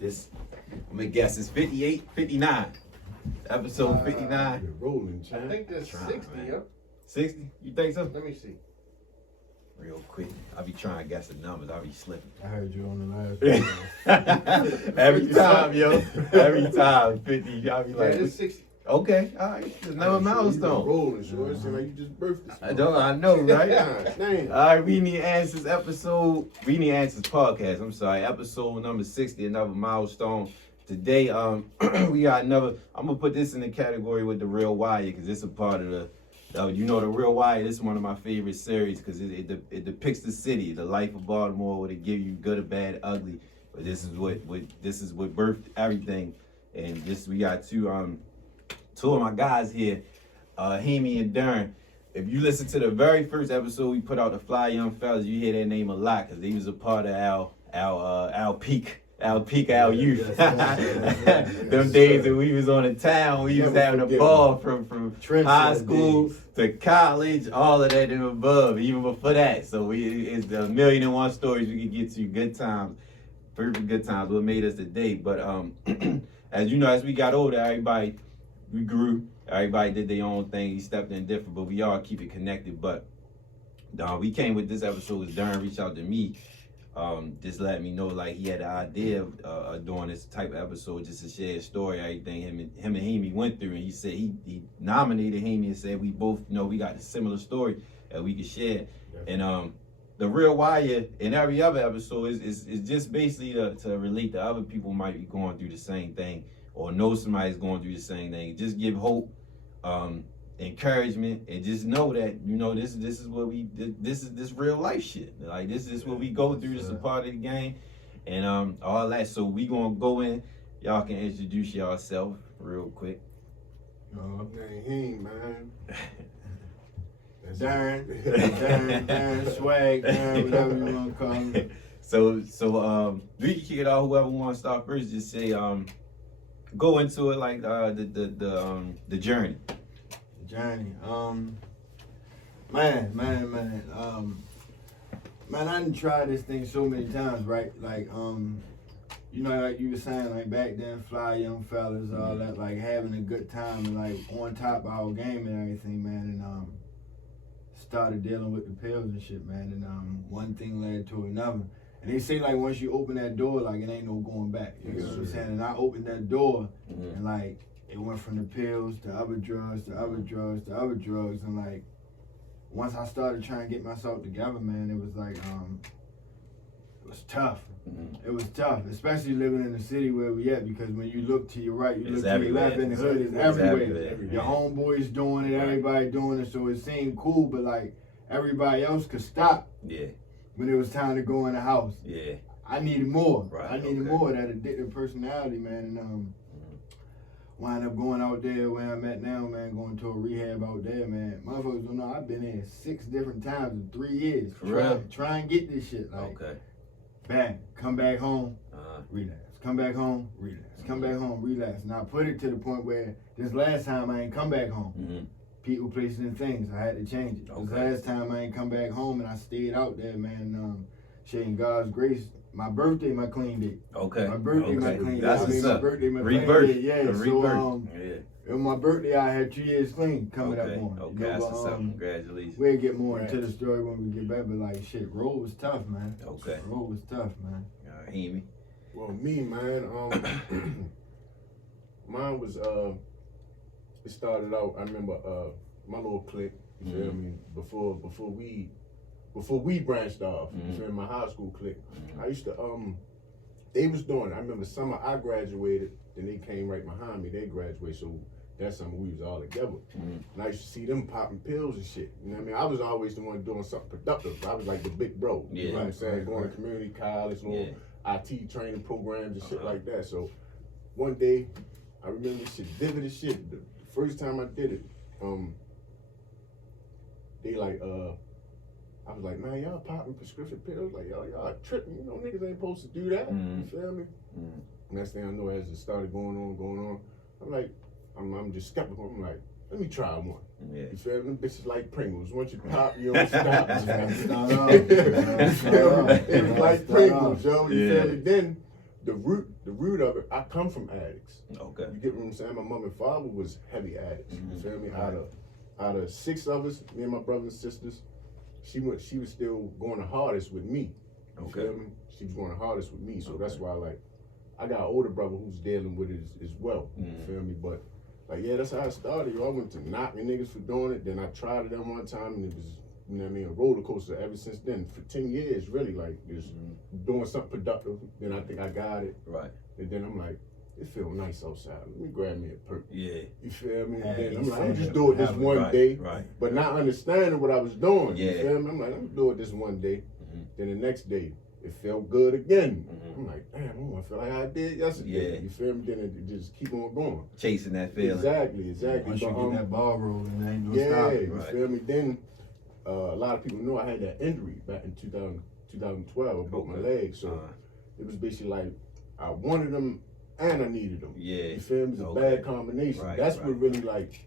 This, I'm gonna guess it's 58, 59. Episode 59. You're rolling, I champ. think that's 60, yep. 60? You think so? Let me see. Real quick. I'll be trying to guess the numbers. I'll be slipping. I heard you on the last Every time, yo. Every time. 50. I'll be Yeah, like, it's 60. okay, all right. It's another You milestone. rolling, so it seems like you just birthed this. I know, right? God damn. All right, We Need Answers podcast. I'm sorry, episode number 60, another milestone. Today, we got another. I'm gonna put this in the category with The Real Wire because it's a part of the. The Real Wire. This is one of my favorite series because it depicts the city, the life of Baltimore, where they give you good or bad, ugly. But this is what birthed everything. And we got two of my guys here, Heemie and Darrin. If you listen to the very first episode we put out, the Fly Young Fellas, you hear their name a lot because they was a part of our peak youth. Them days that we was on the town, we was having a ball from high school to college, all of that and above, even before that. So it's a 1,000,001 stories we could get to. Good times, perfect good times. What made us today? But as you know, as we got older, we grew. Everybody did their own thing. He stepped in different, but we all keep it connected. But we came with this episode was Darrin reached out to me. Just let me know like he had the idea of doing this type of episode just to share his story, everything him and Heemie went through, and he said he nominated Heemie and said we both we got a similar story that we could share. And the Real Wire in every other episode is just basically to relate to other people might be going through the same thing or know somebody's going through the same thing. Just give hope, encouragement, and just know that this is what this real life shit. Like this is what we go through. This is a part of the game, and all that. So we gonna go in. Y'all can introduce yourself real quick. I'm Heemie, man. Darrin, swag, Darrin, whatever you want to call me. So we can kick it off. Whoever wants to start first, just say go into it like the journey. Journey. Man, I done tried this thing so many times, right? Like, like you were saying, like back then, Fly Young Fellas, all that, like having a good time and like on top of our game and everything, man. And started dealing with the pills and shit, man. And one thing led to another. And they say like once you open that door, like it ain't no going back. You know what I'm saying? And I opened that door, and like it went from the pills to other drugs to other drugs to other drugs. And like once I started trying to get myself together, man, it was like it was tough. It was tough, especially living in the city where we at, because when you look to your right, you look to your left, in the hood, it's everywhere. Your homeboys doing it, everybody doing it, so it seemed cool, but like everybody else could stop. Yeah. When it was time to go in the house. Yeah. I needed more. Right, I needed more of that addictive personality, man. And wind up going out there where I'm at now, man, going to a rehab out there, man. Motherfuckers don't know, I've been in 6 different times in 3 years. Try and get this shit. Like, bang, come back home, relapse. Come back home, relapse. Come back home, relapse. Now I put it to the point where this last time I ain't come back home. People, places, and things. I had to change it. This last time I ain't come back home and I stayed out there, man. Sharing God's grace. My birthday, my clean date. My birthday, my clean date. That's what's up. My birthday, my Rebirth. clean date. Yeah. Rebirth. On my birthday, I had 2 years clean coming up on. That's what's up. Congratulations. We'll get more into the story when we get back, but like shit, road was tough, man. Road was tough, man. Heemie. Well, me, man. Mine was it started out. I remember my little clique. You feel me? Before we branched off, you feel me? My high school clique. I used to they was doing it. I remember summer I graduated, then they came right behind me. They graduated, so that summer we was all together. And I used to see them popping pills and shit. You know what I mean? I was always the one doing something productive. I was like the big bro. You know what I'm saying? Going to community college, little IT training programs and shit like that. So one day, I remember this shit, vivid as shit. The first time I did it, they like, I was like, man, y'all popping prescription pills? Like, y'all tripping. You know, niggas ain't supposed to do that. You feel me? Next thing I know, as it started going on, I'm like, I'm just skeptical. I'm like, let me try one. You feel me? Them bitches like Pringles. Once you pop, you don't stop. It was like Pringles, yo. You feel me? Then the root of it, I come from addicts. Okay. You get what I'm saying? My mom and father was heavy addicts. You feel me? Out of 6 of us, me and my brothers and sisters, she was still going the hardest with me. You feel me? She was going the hardest with me. So that's why like I got an older brother who's dealing with it as well. You feel me? But like yeah, that's how I started. I went to knocking niggas for doing it. Then I tried it at one time and it was, you know what I mean, a roller coaster ever since then. For 10 years, really, like just doing something productive. Then I think I got it. Right. And then I'm like, it feel nice outside. Let me grab me a perk. Yeah. You feel me? Yeah, And then I'm you like, I'm said just that do it this forever. one day. Right. But not understanding what I was doing. Yeah. You feel me? I'm like, I'm gonna do it this one day. Then the next day, it felt good again. I'm like, damn, I want to feel like I did yesterday. Yeah. You feel me? Then it just keep on going. Chasing that feeling. Exactly. Once you get that ball rolling, there ain't no Yeah, stopping. you feel me? Then a lot of people know I had that injury back in 2012. I broke my leg. So it was basically like I wanted them and I needed them. Yeah. You feel me? It's a bad combination. Right, That's right. what really like,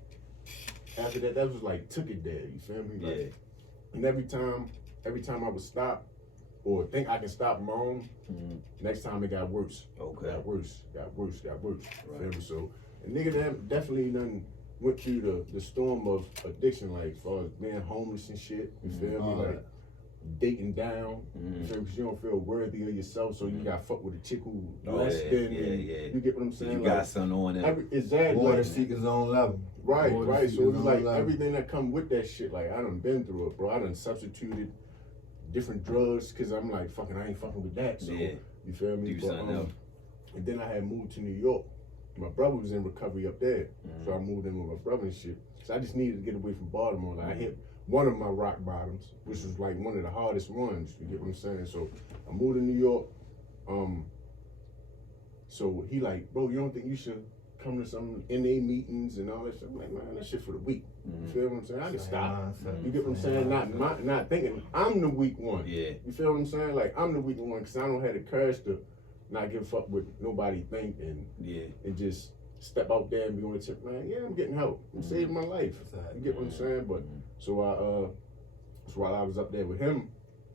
after that was like took it there. You feel me? Like, Yeah. and every time I would stop or think I can stop my own, next time it got worse. Okay. Got worse. You feel me? So a nigga that definitely done went through the storm of addiction, like as far as being homeless and shit. You feel me? Like dating down. You feel me? 'Cause you don't feel worthy of yourself, so you got fuck with a chick who less than. You get what I'm saying? You got something on it. Exactly. Water seekers on level. Right. Water So seekers it's on like level. everything that come with that shit. Like I done been through it, bro. I done substituted different drugs because I'm like, fucking, I ain't fucking with that. So you feel me? Do something else. And then I had moved to New York. My brother was in recovery up there, so I moved in with my brother and shit. So I just needed to get away from Baltimore. Like I hit one of my rock bottoms, which was like one of the hardest ones. You get what I'm saying? So I moved to New York. So he like, bro, you don't think you should come to some NA meetings and all that shit? I'm like, man, that shit for the weak. You feel what I'm saying? I can stop. You get what I'm saying? Not thinking I'm the weak one. Yeah. You feel what I'm saying? Like I'm the weak one because I don't have the courage to not give a fuck what nobody think and just step out there and be on the tip. Man, yeah, I'm getting help. I'm saving my life. You get what I'm saying? But so while I was up there with him,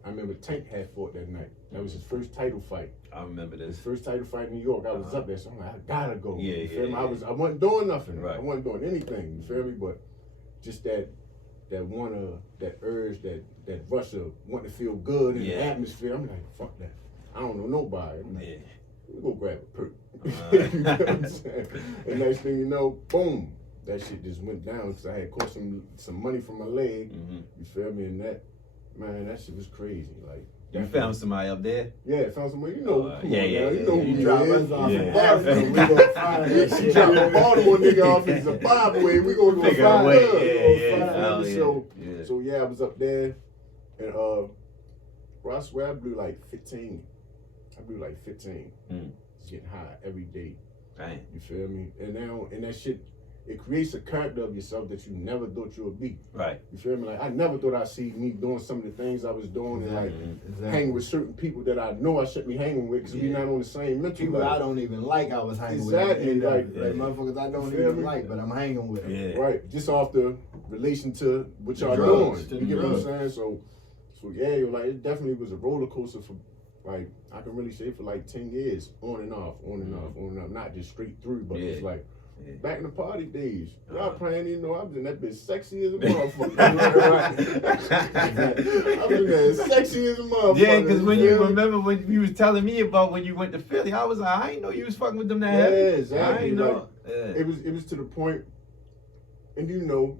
I remember Tank had fought that night. That was his first title fight. I remember His this. first title fight in New York. I was up there, so I'm like, I gotta go. Yeah, you feel me? yeah. I wasn't doing nothing. Right. I wasn't doing anything. You feel me? But just that urge, that rush of wanting to feel good in the atmosphere. I'm like, fuck that. I don't know nobody. I'm like, let me go grab a perk. You know what I'm saying? And next thing you know, boom, that shit just went down because I had caught some money from my leg. You feel me? And that shit was crazy. Like You found somebody up there? Yeah, found somebody. You know, come yeah, on, yeah, now. yeah, You know yeah. who You you drop is. us off Yeah. in Baltimore, we gonna find that She shit. dropped a Baltimore nigga off in Zimbabwe. We gonna go Figure find a way. her. Yeah, Find hell her. yeah. So yeah, I was up there, and bro, I swear I blew like 15. Just getting high every day. Dang. You feel me? And now, and that shit, it creates a character of yourself that you never thought you would be. Right. You feel me? Like I never thought I'd see me doing some of the things I was doing and like hanging with certain people that I know I shouldn't be hanging with because we not on the same mental People level. I don't even like, I was hanging Exactly, with. like motherfuckers I don't feel even me? like, but I'm hanging with them. Yeah. Right, just off the relation to what y'all Drugs, doing. to You get drugs. what I'm saying? So yeah, like it definitely was a roller coaster for like I can really say for like 10 years, on and off, not just straight through, but it's like back in the party days. Y'all probably didn't know I was in that bitch sexy as a motherfucker. I was in there sexy as a motherfucker. Yeah, because when you feel me? remember when you was telling me about when you went to Philly, I was like, I didn't know you was fucking with them that heavy. Exactly. I ain't know. It was to the point, and you know,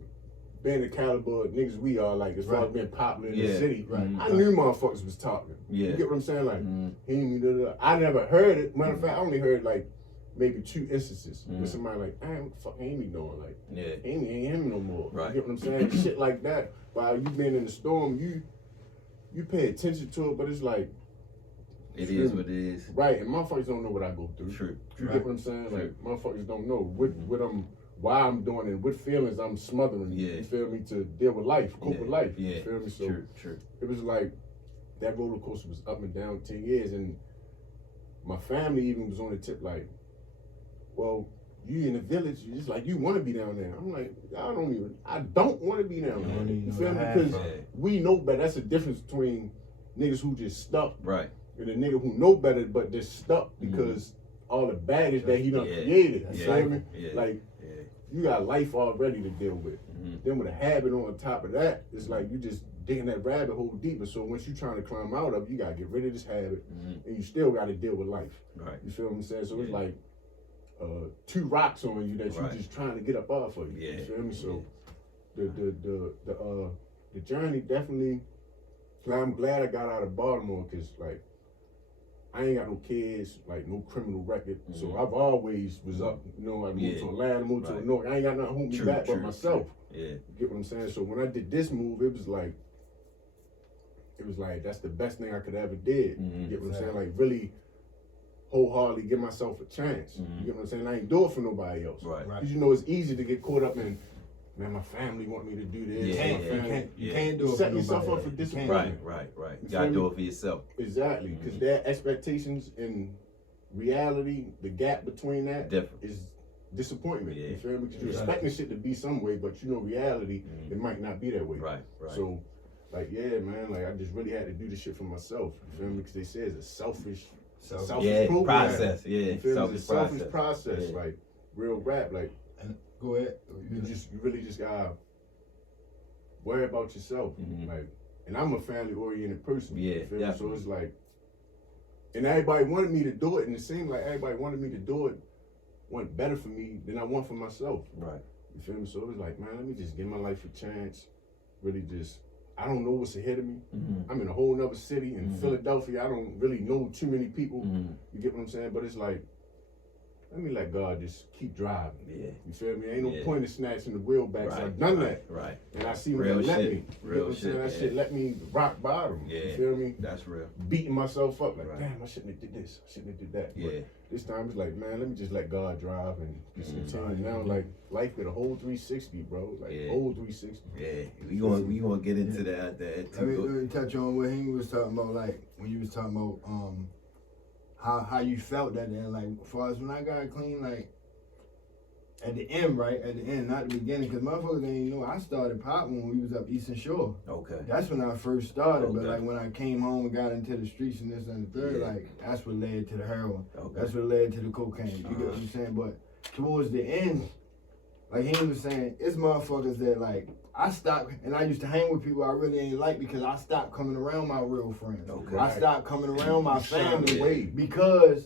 being the caliber of niggas we are, like as far as being popular in the city, I knew motherfuckers was talking. Yeah. You get what I'm saying? Like, Heemie, da, da, da. I never heard it. Matter of fact, I only heard like maybe 2 instances with somebody like, "Damn, what the fuck Heemie doing?" Like, Heemie ain't him no more. Right. You get what I'm saying? Shit like that. While you been in the storm, you pay attention to it, but it's like, It is what it is. right, and motherfuckers don't know what I go through. True. You get what I'm saying? Like motherfuckers don't know why I'm doing it, what feelings I'm smothering. You feel me? To deal with life, cope with life. You feel me? So True. it was like that roller coaster was up and down 10 years, and my family even was on the tip like, well, you in the village, you just like you want to be down there. I'm like, I don't want to be down there. You feel me? Because we know better. That's the difference between niggas who just stuck. Right. and a nigga who know better but just stuck because all the baggage that he done created. You feel me? Like you got life already to deal with. Then with a habit on top of that, it's like you just digging that rabbit hole deeper. So once you trying to climb out of it, you gotta get rid of this habit, and you still gotta deal with life. Right. You feel what I'm saying? So it's like 2 rocks on you that you just trying to get up off of you. You feel me? So the journey definitely. I'm glad I got out of Baltimore because like I ain't got no kids, like no criminal record. So I've always was up. You know, I moved to Atlanta, moved to the North. I ain't got nothing holding me back but myself. You get what I'm saying? So when I did this move, it was like that's the best thing I could ever did. You get what I'm saying? Like really wholeheartedly give myself a chance. You get what I'm saying? I ain't do it for nobody else. Because you know it's easy to get caught up in, man, my family want me to do this. You can't do it. Set yourself up for disappointment. Right. You gotta do it for yourself. Exactly, because their expectations and reality, the gap between that is disappointment. You feel me? Because you're expecting shit to be some way, but you know reality, it might not be that way. Right. So, like, yeah, man, like I just really had to do this shit for myself. You feel me? Because they say it's a selfish program. Process. You feel me? It's a selfish process. Like real rap, like. Go ahead. You really just gotta worry about yourself. Like, and I'm a family oriented person. So it's like, and everybody wanted me to do it, and it seemed like everybody wanted me to do it, want better for me than I want for myself. Right. You feel me? So it was like, man, let me just give my life a chance. Really just, I don't know what's ahead of me. I'm in a whole nother city in Philadelphia. I don't really know too many people. You get what I'm saying? But it's like, let me let God just keep driving. You feel me? Ain't no point in snatching the wheel back. So I've done that. And I see where it let me. Real shit. That shit let me rock bottom. You feel me? That's real. Beating myself up like, damn, I shouldn't have did this. I shouldn't have did that. But this time it's like, man, let me just let God drive and just continue. Now, like, life with a whole 360, bro. Like, whole 360. We gonna get into that. Let me touch on what he was talking about, like, when you was talking about, how you felt that day, like as far as when I got clean, like at the end, right? At the end, not the beginning, because motherfuckers didn't know I started popping when we was up Eastern Shore. That's when I first started, but like when I came home and got into the streets and this and the third, like that's what led to the heroin. That's what led to the cocaine. You get what I'm saying? But towards the end, like he was saying, it's motherfuckers that like I stopped, and I used to hang with people I really ain't like because I stopped coming around my real friends. I stopped coming around my family because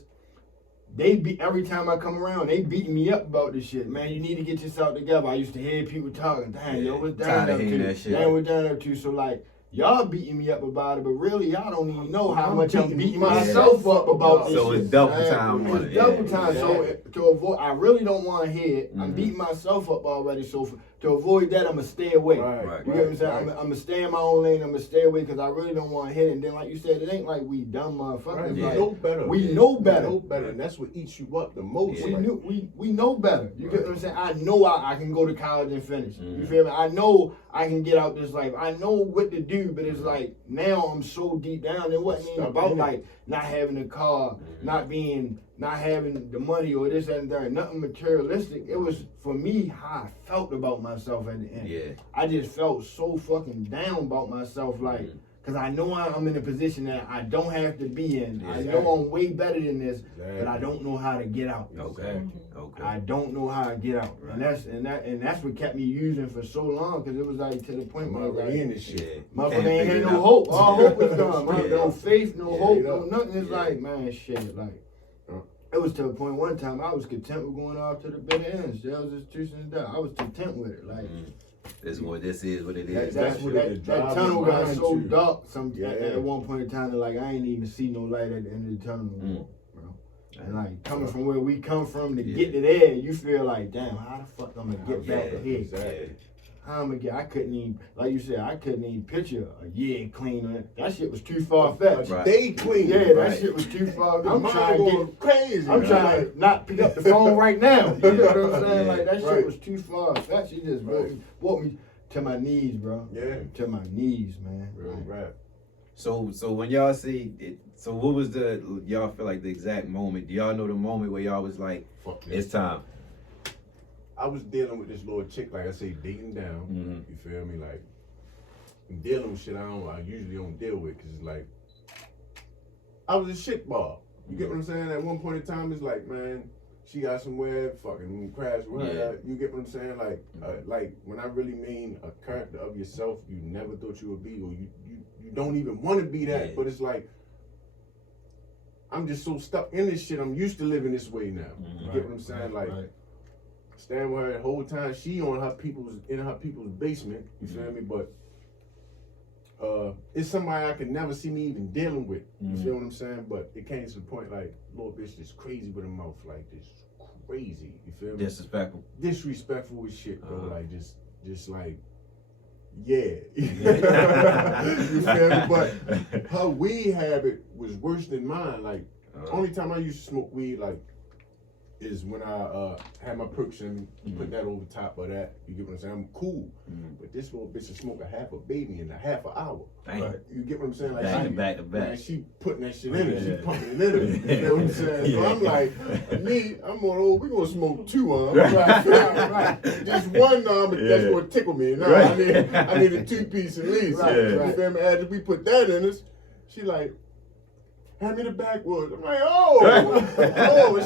they every time I come around, they beating me up about this shit. Man, you need to get yourself together. I used to hear people talking, dang, yo, what's down there to? Dang, what's down there to? So like, y'all beating me up about it, but really y'all don't even know how much I'm beating myself up about this shit. So it's double time on it. Double time. So to avoid, I really don't want to hear it. I'm beating myself up already. So to avoid that, I'm gonna stay away. You get what I'm saying? I'm gonna stay in my own lane. I'm gonna stay away because I really don't want to hit it. And then, like you said, it ain't like we dumb motherfuckers. We know better. We know better. We know better, and that's what eats you up the most. We know better. You get what I'm saying? I know I can go to college and finish. You feel me? I know I can get out this life. I know what to do, but it's like now I'm so deep down. It wasn't even about like not having a car, not having the money or this and that, nothing materialistic. It was for me how I felt about myself at the end. I just felt so fucking down about myself, like, cause I know I'm in a position that I don't have to be in. I know I'm way better than this, but I don't know how to get out. I don't know how to get out, and that's what kept me using for so long, cause it was like to the point where I was like, in this shit. Motherfucker ain't had no hope. All hope was gone. No faith, no hope, no nothing. It's like, man, shit, like. It was to a point one time I was content with going off to the bitter ends, jails, institutions, that I was content with it. Like this is what it is. That tunnel got so dark at one point in time that like I ain't even see no light at the end of the tunnel anymore, bro. And like coming from where we come from to get to there, you feel like, damn, how the fuck I'm gonna get back to here? How I'm gonna get? I couldn't even, like you said, I couldn't even picture a year clean. That shit was too far fetched. They clean. Yeah, that shit was too far. I'm trying to get crazy. I'm trying to not pick up the phone right now. You know what I'm saying? Like that shit was too far fetched. It just brought me to my knees, bro. To my knees, man. Real rap. So when y'all see it, so what was y'all feel like the exact moment? Do y'all know the moment where y'all was like, it's time? I was dealing with this little chick, like I say, dating down. You feel me? Like, I'm dealing with shit I usually don't deal with, cause it's like, I was a shit ball. You get what I'm saying? At one point in time, it's like, man, she got somewhere, fucking crash with her. You get what I'm saying? Like when I really mean a character of yourself you never thought you would be, or you don't even want to be that. But it's like, I'm just so stuck in this shit. I'm used to living this way now. You get what I'm saying? Staying with her the whole time. She in her people's basement. You feel me? But it's somebody I could never see me even dealing with. You feel what I'm saying? But it came to the point like, little bitch just crazy with her mouth, like this crazy. You feel me? Disrespectful as shit, bro. Like just like, yeah. You feel me? But her weed habit was worse than mine. Like, only time I used to smoke weed, like, is when I had my perks and put that over top of that. You get what I'm saying? I'm cool. But this little bitch will smoke a half a baby in a half an hour. Right. You get what I'm saying? Like, back to back. Man, she putting that shit in her. She pumping it in her. You know what I'm saying? So I'm like, we're going to smoke two arms. Right. Just one arm, but that's going to tickle me. No, I need a two-piece at least. You feel me? After we put that in us, she like, hand me the backwoods. I'm like,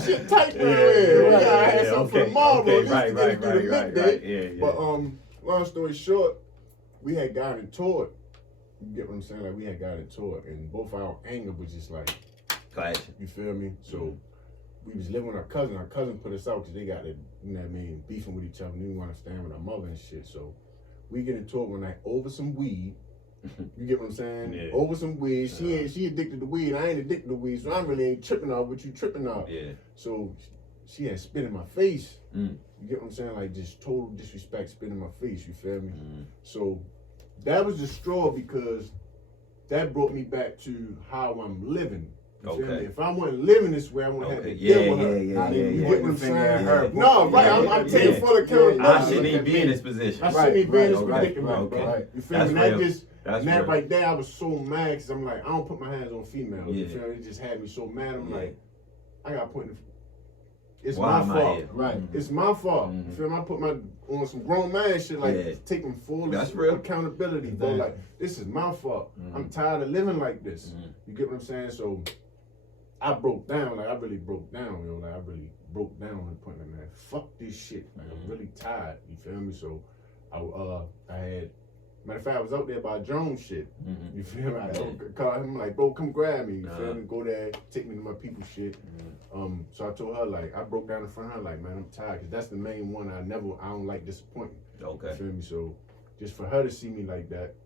shit tight right there. I had something for tomorrow, at least to get us through the midday. But long story short, we had got into it. You get what I'm saying? Like, we had got into it, and both our anger was just like, you feel me? So we was living with our cousin. Our cousin put us out because they got it, you know what I mean, beefing with each other. And we didn't want to stand with our mother and shit. So we get into it one night over some weed. You get what I'm saying? Yeah. Over some weed. She addicted to weed. I ain't addicted to weed, so I really ain't tripping off what you tripping off. Yeah. So she had spit in my face. You get what I'm saying? Like, just total disrespect, spit in my face. You feel me? So that was the straw, because that brought me back to how I'm living. You feel me? If I wasn't living this way, I wouldn't have to deal with her. You get what I'm saying? No, right. I'm taking full accountability. I shouldn't even be in this position. I shouldn't even be in this predicament, bro. Right. You feel me? That right there, I was so mad, because I'm like, I don't put my hands on females. You feel me? It just had me so mad. I'm like, I got put in. It's my fault. Right. It's my fault. You feel me? I put on some grown man shit, like taking full accountability, bro. Like, this is my fault. I'm tired of living like this. You get what I'm saying? So I broke down. Like, I really broke down. You know, like, I really broke down to the point like, man, fuck this shit. Like, I'm really tired. You feel me? So I had. Matter of fact, I was out there by drone shit. You feel me? I called him like, bro, come grab me. You feel me? Go there, take me to my people shit. So I told her, like, I broke down in front of her, like, man, I'm tired, because that's the main one. I don't like disappointment. Okay. You feel me? So just for her to see me like that,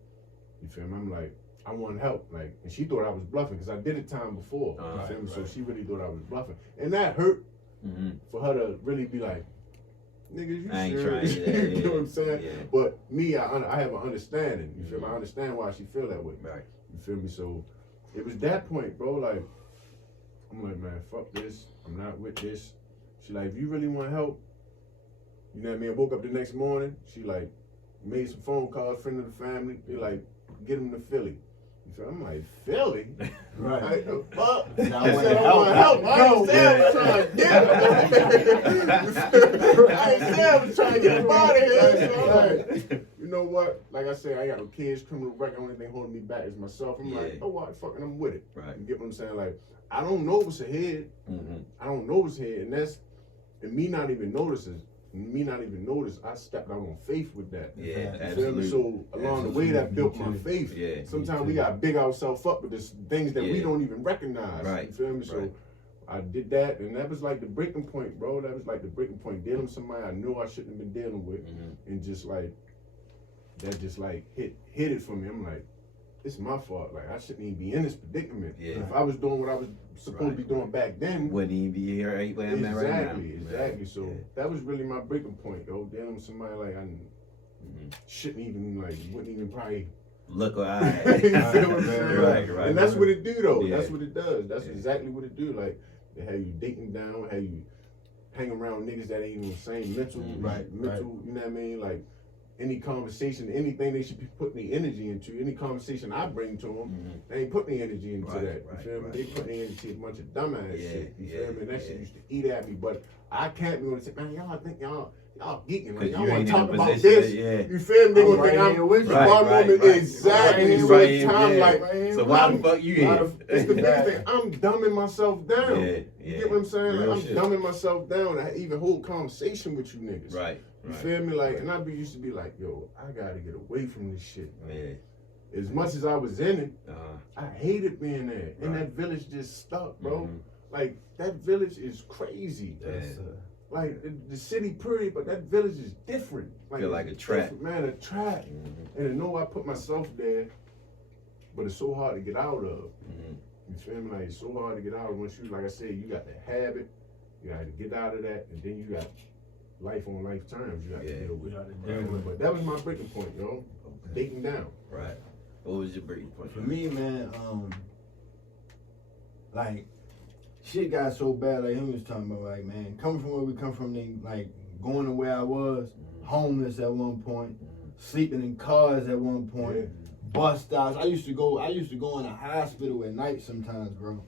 you feel me? I'm like, I want help. Like, and she thought I was bluffing, because I did it time before. You feel me? So she really thought I was bluffing. And that hurt for her to really be like, niggas, you serious? You know what I'm saying? Yeah. But me, I have an understanding. You feel me? I understand why she feel that way. Right. You feel me? So it was that point, bro. Like, I'm like, man, fuck this. I'm not with this. She like, if you really want help, you know what I mean? I woke up the next morning. She like made some phone calls, friend of the family. They like, get him to Philly. I'm like, Philly? Right. Like, the fuck? I want help. I ain't say I was trying to get him. I ain't say I was trying to get him out of here. So I'm like, you know what? Like I said, I got no kids, criminal record. Only thing holding me back is myself. I'm like, oh, what? Fucking, I'm with it. Right. You get what I'm saying? Like, I don't know what's ahead. I don't know what's ahead. And me not even noticing. I stepped out on faith with that. Yeah, absolutely. So along the way, that built my faith. Yeah. Sometimes we gotta big ourselves up with this things that we don't even recognize. Right. You feel me? So I did that, and that was like the breaking point, bro. That was like the breaking point. Dealing with somebody I knew I shouldn't have been dealing with, and just like that, just like hit it for me. I'm like, it's my fault. Like, I shouldn't even be in this predicament. Yeah. If I was doing what I was supposed to be doing back then, wouldn't even be here where I'm at right now. Exactly. So that was really my breaking point, yo. Dealing with somebody like I shouldn't even, like, wouldn't even probably look or eye. You feel what I'm saying? Right. And that's what it do, though. Yeah. That's what it does. That's exactly what it do. Like, they have you dating down, have you hang around niggas that ain't even the same mental, you know what I mean? Like, any conversation, anything they should be putting the energy into, any conversation I bring to them, they ain't putting the energy into that. You feel me? They putting the energy into a bunch of dumbass shit. You feel me? And that shit used to eat at me. But I can't be on the tip. Man, y'all think y'all geeking. Like, You y'all want ain't to in talk a about position this. that- yeah. You feel me? They gonna I'm think right I'm here with you. my Right, woman. right. Exactly. Right, So right, it's time yeah. like. So why the fuck you here? It's the biggest thing. I'm dumbing myself down. Yeah, You yeah. get what I'm saying? Real Like, I'm shit. dumbing myself down. I even hold conversation with you niggas. Right. You feel me? Like, and I used to be like, yo, I gotta get away from this shit. Yeah. As much as I was in it, Uh-huh. I hated being there. And Right. that village just stuck, bro. Mhm. Like, that village is crazy. Yeah. Like, the city pretty, but that village is different. Feel like a trap. Man, a trap. Mhm. And I know I put myself there, but it's so hard to get out of. Mhm. You feel me? Like, it's so hard to get out of. Once you, like I said, you got the habit, you got to get out of that, and then you got life on life terms you got to deal with. But that was my breaking point, yo. Okay. Dating down. Right. What was your breaking point? For me, man, like, shit got so bad, like him was talking about, like, man, coming from where we come from, then, like, going to where I was, homeless at one point, sleeping in cars at one point, Yeah. bus stops. I used to go in a hospital at night sometimes, bro.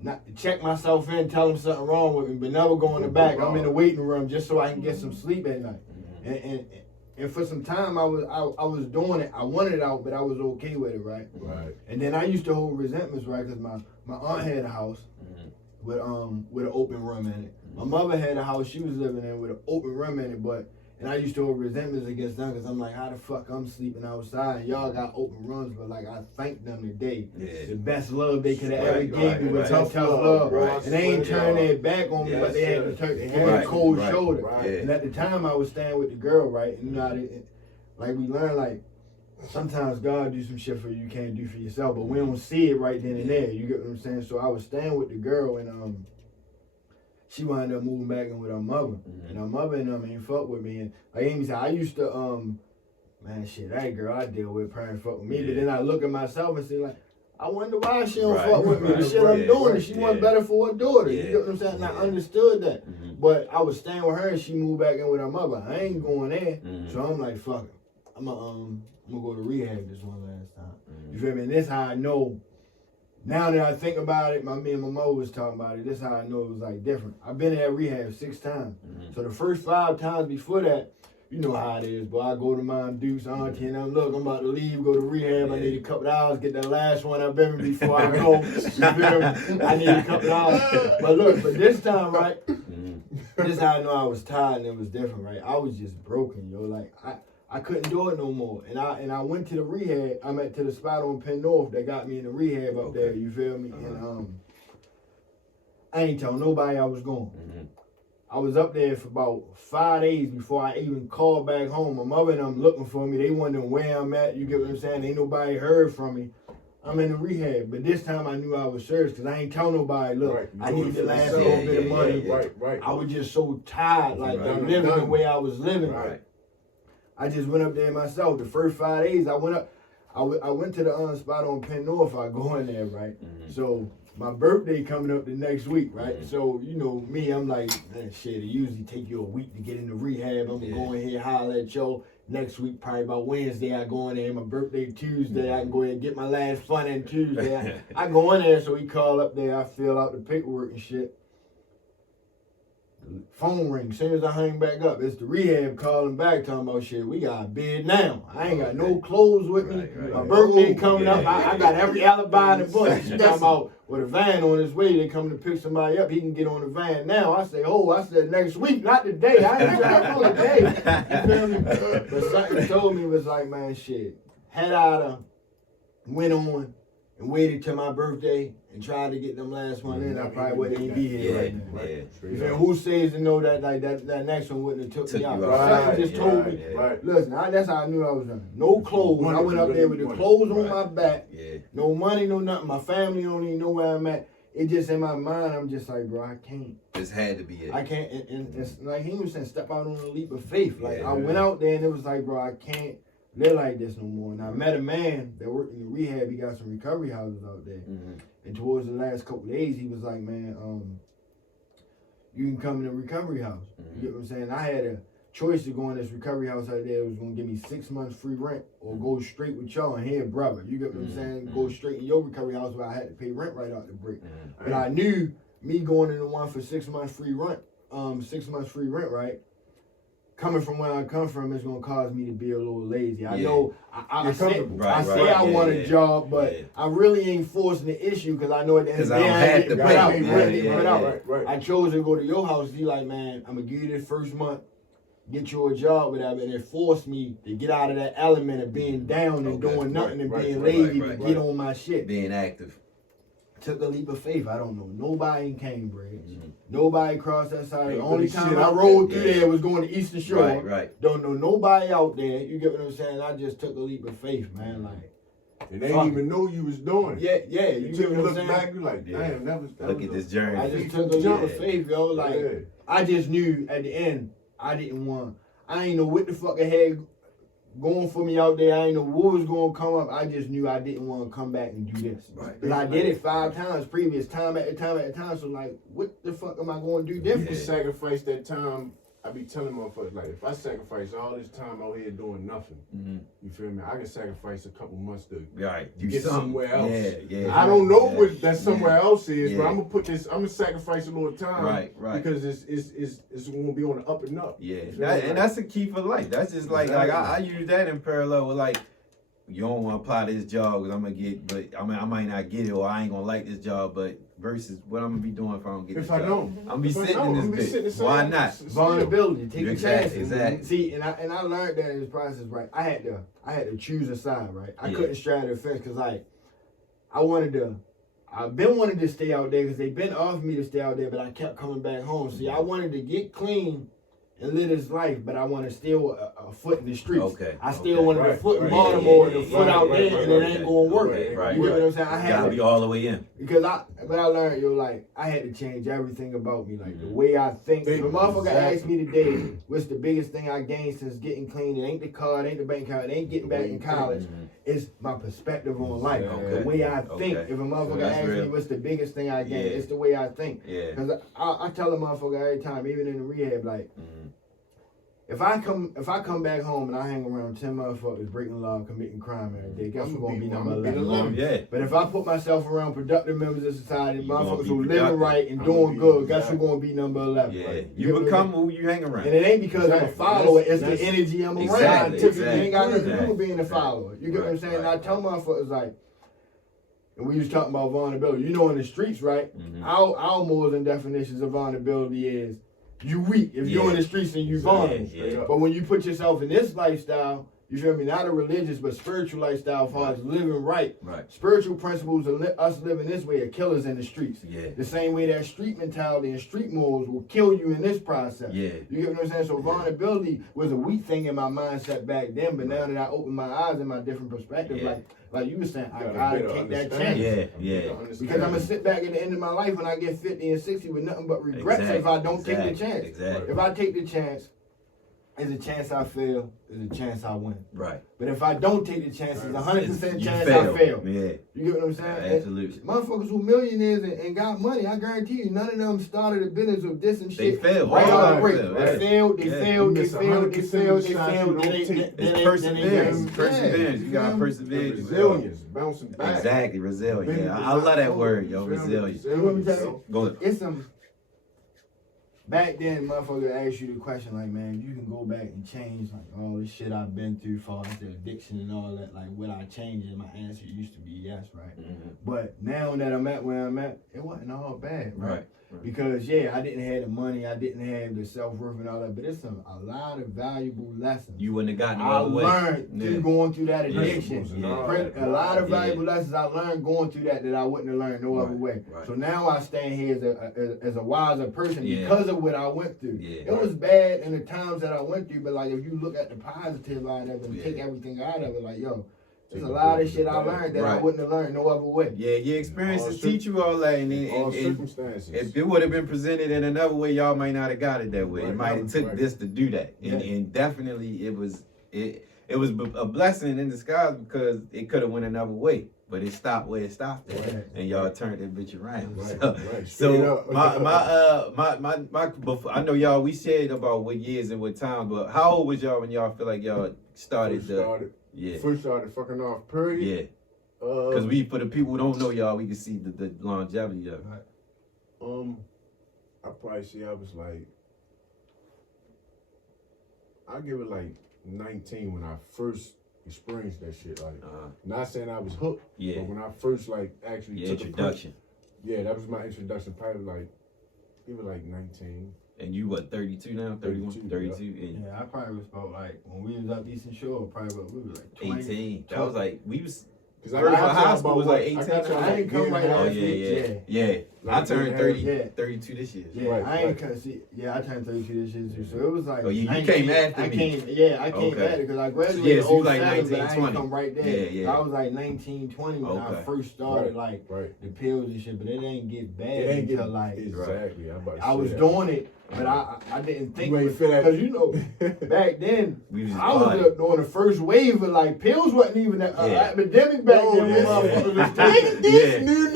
Not check myself in, tell them something wrong with me, but never go in the back. I'm in the waiting room just so I can get some sleep at night. And for some time I was doing it. I wanted it out, but I was okay with it, right? Right. And then I used to hold resentments, right? Because my aunt had a house with an open room in it. My mother had a house she was living in with an open room in it, and I used to hold resentments against them because I'm like, how the fuck I'm sleeping outside and y'all got open rooms, but like I thank them today. Yeah. The best love they could have ever Right, gave me was tough love. right. And they ain't turned their back on me, but they had they had a cold shoulder. Right. And at the time I was staying with the girl, right? And you know, like we learned, like sometimes God do some shit for you you can't do for yourself, but we don't see it right then and there. You get what I'm saying? So I was staying with the girl, and she wound up moving back in with her mother, and her mother and them ain't fuck with me. And like Amy said, I used to man, shit, that girl I deal with probably fuck with me, but then I look at myself and say like, I wonder why she don't fuck with me. The shit I'm doing, she want better for her daughter. You get what I'm saying? And I understood that. But I was staying with her and she moved back in with her mother. I ain't going there. So I'm like, fuck it. I'm gonna go to rehab this one last time. You feel me? And this how I know. Now that I think about it, me and my mother was talking about it. This how I know it was like different. I've been at rehab 6 times. So the first 5 times before that, you know how it is, but I go to Mom Dukes, auntie, and I'm look, I'm about to leave, go to rehab. I need a couple of hours, get that last one I've been before I go. You feel me? I need a couple of hours. But look, but this time, right? This how I know I was tired and it was different, right? I was just broken, yo. Like I couldn't do it no more. And I went to the rehab. I went to the spot on Penn North that got me in the rehab up there. You feel me? And I ain't tell nobody I was going. I was up there for about 5 days before I even called back home. My mother and them looking for me. They wondering where I'm at. You get what I'm saying? Ain't nobody heard from me. I'm in the rehab. But this time I knew I was serious because I ain't tell nobody, look, I need the last little bit of money. Right. I was just so tired, like living the way I was living. Right. I just went up there myself. The first 5 days I went up. I went to the spot on Penn North. I go in there, right? So my birthday coming up the next week, right? So, you know, me, I'm like, man, shit, it usually take you a week to get into rehab. I'm going to here, holler at y'all. Next week, probably about Wednesday, I go in there. My birthday Tuesday, I can go ahead and get my last fun in Tuesday. I go in there, so he call up there. I fill out the paperwork and shit. The phone rings. As soon as I hang back up, it's the rehab calling back, talking about shit. We got a bed now. I ain't got no clothes with me. My birthday coming up. I got every alibi in the bunch. She talking about with a van on his way. They coming to pick somebody up. He can get on the van now. I say, I said next week, not today. I ain't trying to go today. You feel me? But something told me was like, man, shit. Had I went on and waited till my birthday and tried to get them last one in, I probably wouldn't even be here right now. You feel me? Who says to know that like that next one wouldn't have took me out? Something just told me. Listen, that's how I knew I was done. No clothes. I went up there with the clothes on my back. No money, no nothing. My family don't even know where I'm at. It just in my mind, I'm just like, bro, I can't. This had to be it. I can't. And it's like he was saying, step out on a leap of faith. Like I went out there and it was like, bro, I can't live like this no more. And I met a man that worked in the rehab. He got some recovery houses out there. And towards the last couple of days, he was like, man, you can come in a recovery house. You get what I'm saying? I had a choice to go in this recovery house out there. It was going to give me 6 months free rent or go straight with y'all and here, brother. You get what I'm saying? Go straight in your recovery house where I had to pay rent right out the break. But I knew me going into one for 6 months free rent, right? Coming from where I come from is gonna cause me to be a little lazy. I know I say I want a job, but I really ain't forcing the issue because I know at the end of the day I ain't getting put out. I chose to go to your house. Be like, man, I'm gonna give you this first month, get you a job, whatever, and it forced me to get out of that element of being down and doing nothing and being lazy to get on my shit. Being active. Took a leap of faith. I don't know nobody in Cambridge. Nobody crossed that side. The only time shit I rode through there was going to Eastern Shore. Right. Don't know nobody out there. You get what I'm saying? I just took a leap of faith, man. Like, and they didn't even know you was doing it. Yeah. You get what I'm saying? Back, you like, damn, Look at this journey. I just took a leap of faith, yo. Like, I just knew at the end, I ain't know what the fuck I had going for me out there. I ain't know what was going to come up. I just knew I didn't want to come back and do this. Because I did it 5 times previous, time at a time. So, like, what the fuck am I going to do different? You sacrifice that time. I be telling motherfuckers, like, if I sacrifice all this time out here doing nothing, you feel me? I can sacrifice a couple months to get somewhere else. Yeah. I don't know what that somewhere else is, but I'm gonna sacrifice a little time, right, because it's gonna be on the up and up. Yeah, and that's the key for life. That's just like I use that in parallel with like, you don't want to apply this job because I'm gonna get, but I might not get it, or I ain't gonna like this job, but versus what I'm gonna be doing if I don't get this job. I'm gonna be sitting in this bitch. Why not? Vulnerability, take a chance. Exactly. See, and I learned that in this process, right? I had to choose a side, right? I couldn't straddle the fence because like I've been wanting to stay out there because they've been offering me to stay out there, but I kept coming back home. See, I wanted to get clean and live this life, but I want to still a foot in the streets. I still wanted a foot in Baltimore and a foot out there, and it ain't gonna work. You get what I'm saying? I had to be all the way in. Because I learned, like, I had to change everything about me, like the way I think. If a motherfucker asked me today, what's the biggest thing I gained since getting clean? It ain't the car, it ain't the bank account, it ain't getting back in college. It's my perspective on life, the way I think. If a motherfucker asks me what's the biggest thing I gained, it's the way I think. Because I tell a motherfucker every time, even in the rehab, like, if I come back home and I hang around 10 motherfuckers breaking the law, committing crime every day, guess who's gonna be number 11? But if I put myself around productive members of society, motherfuckers who living right and doing good, guess who's gonna be number 11? You become who you hang around. And it ain't because I'm a follower, it's the energy I'm around. It ain't got nothing to do with being a follower. You get what I'm saying? And I tell motherfuckers like, and we was talking about vulnerability. You know, in the streets, right? Our more than definitions of vulnerability is you weak if you're in the streets and you vulnerable. But when you put yourself in this lifestyle, you feel me? Not a religious but spiritual lifestyle, as far as living right. Spiritual principles of us living this way are killers in the streets. The same way that street mentality and street morals will kill you in this process. You get what I'm saying? So vulnerability was a weak thing in my mindset back then, but now that I open my eyes and my different perspective, like you were saying, I gotta take that chance. Because I'm gonna sit back at the end of my life when I get 50 and 60 with nothing but regrets if I don't take the chance. If I take the chance, there's a chance I fail, there's a chance I win. But if I don't take the chance, there's 100% chance I fail. You get what I'm saying? Absolutely. Motherfuckers who millionaires and got money, I guarantee you, none of them started a business with this and shit. They failed. Right out the break. They failed. It's perseverance. You gotta persevere. Resilience, bouncing back. Exactly, resilient. I love that word, yo, resilience. Go ahead. It's back then, motherfucker asked you the question like, man, you can go back and change like all this shit I've been through, far as the addiction and all that. Like, would I change it? My answer used to be yes, right? But now that I'm at where I'm at, it wasn't all bad, right? Because I didn't have the money, I didn't have the self-worth and all that, but it's a lot of valuable lessons. You wouldn't have gotten I learned through going through that addiction. A lot of valuable lessons I learned going through that I wouldn't have learned no other way. So now I stand here as a wiser person because of what I went through. It was bad in the times that I went through, but like if you look at the positive out of it and take everything out of it, like there's a lot of shit I learned that I wouldn't have learned no other way. Your experiences teach you all that, and circumstances. If it would have been presented in another way, y'all might not have got it that way. It might have took this to do that, and definitely it was a blessing in disguise because it could have went another way, but it stopped where it stopped at, and y'all turned that bitch around. So before, I know y'all we shared about what years and what times, but how old was y'all when y'all feel like y'all started? First started fucking off, period. Because for the people who don't know y'all, we can see the longevity of it. I'd probably say I was like, I give it like 19 when I first experienced that shit. Like, not saying I was hooked, but when I first like actually took introduction. That was my introduction. Probably like, give it like 19. And you what, 32 now? 31? 32? Yeah, I probably was about like, when we was up Eastern Shore, probably about, we was like 20. 18. That was like, we was, Cause first got high school was like 18. I ain't come right Oh, after yeah. I turned 32 this year. Yeah, Right, I ain't I turned 32 this year too. So it was like. Oh, you 19, came after me. I came after because I graduated Yeah, so you in like 07, but I 19, ain't come right there. Yeah. I was like 19, 20 when I first started the pills and shit, but it ain't get bad until like. Exactly. I was doing it, but I didn't think you ain't feel that because you know back then I was party. on the first wave of like pills wasn't even an epidemic back then. When motherfuckers was taking this new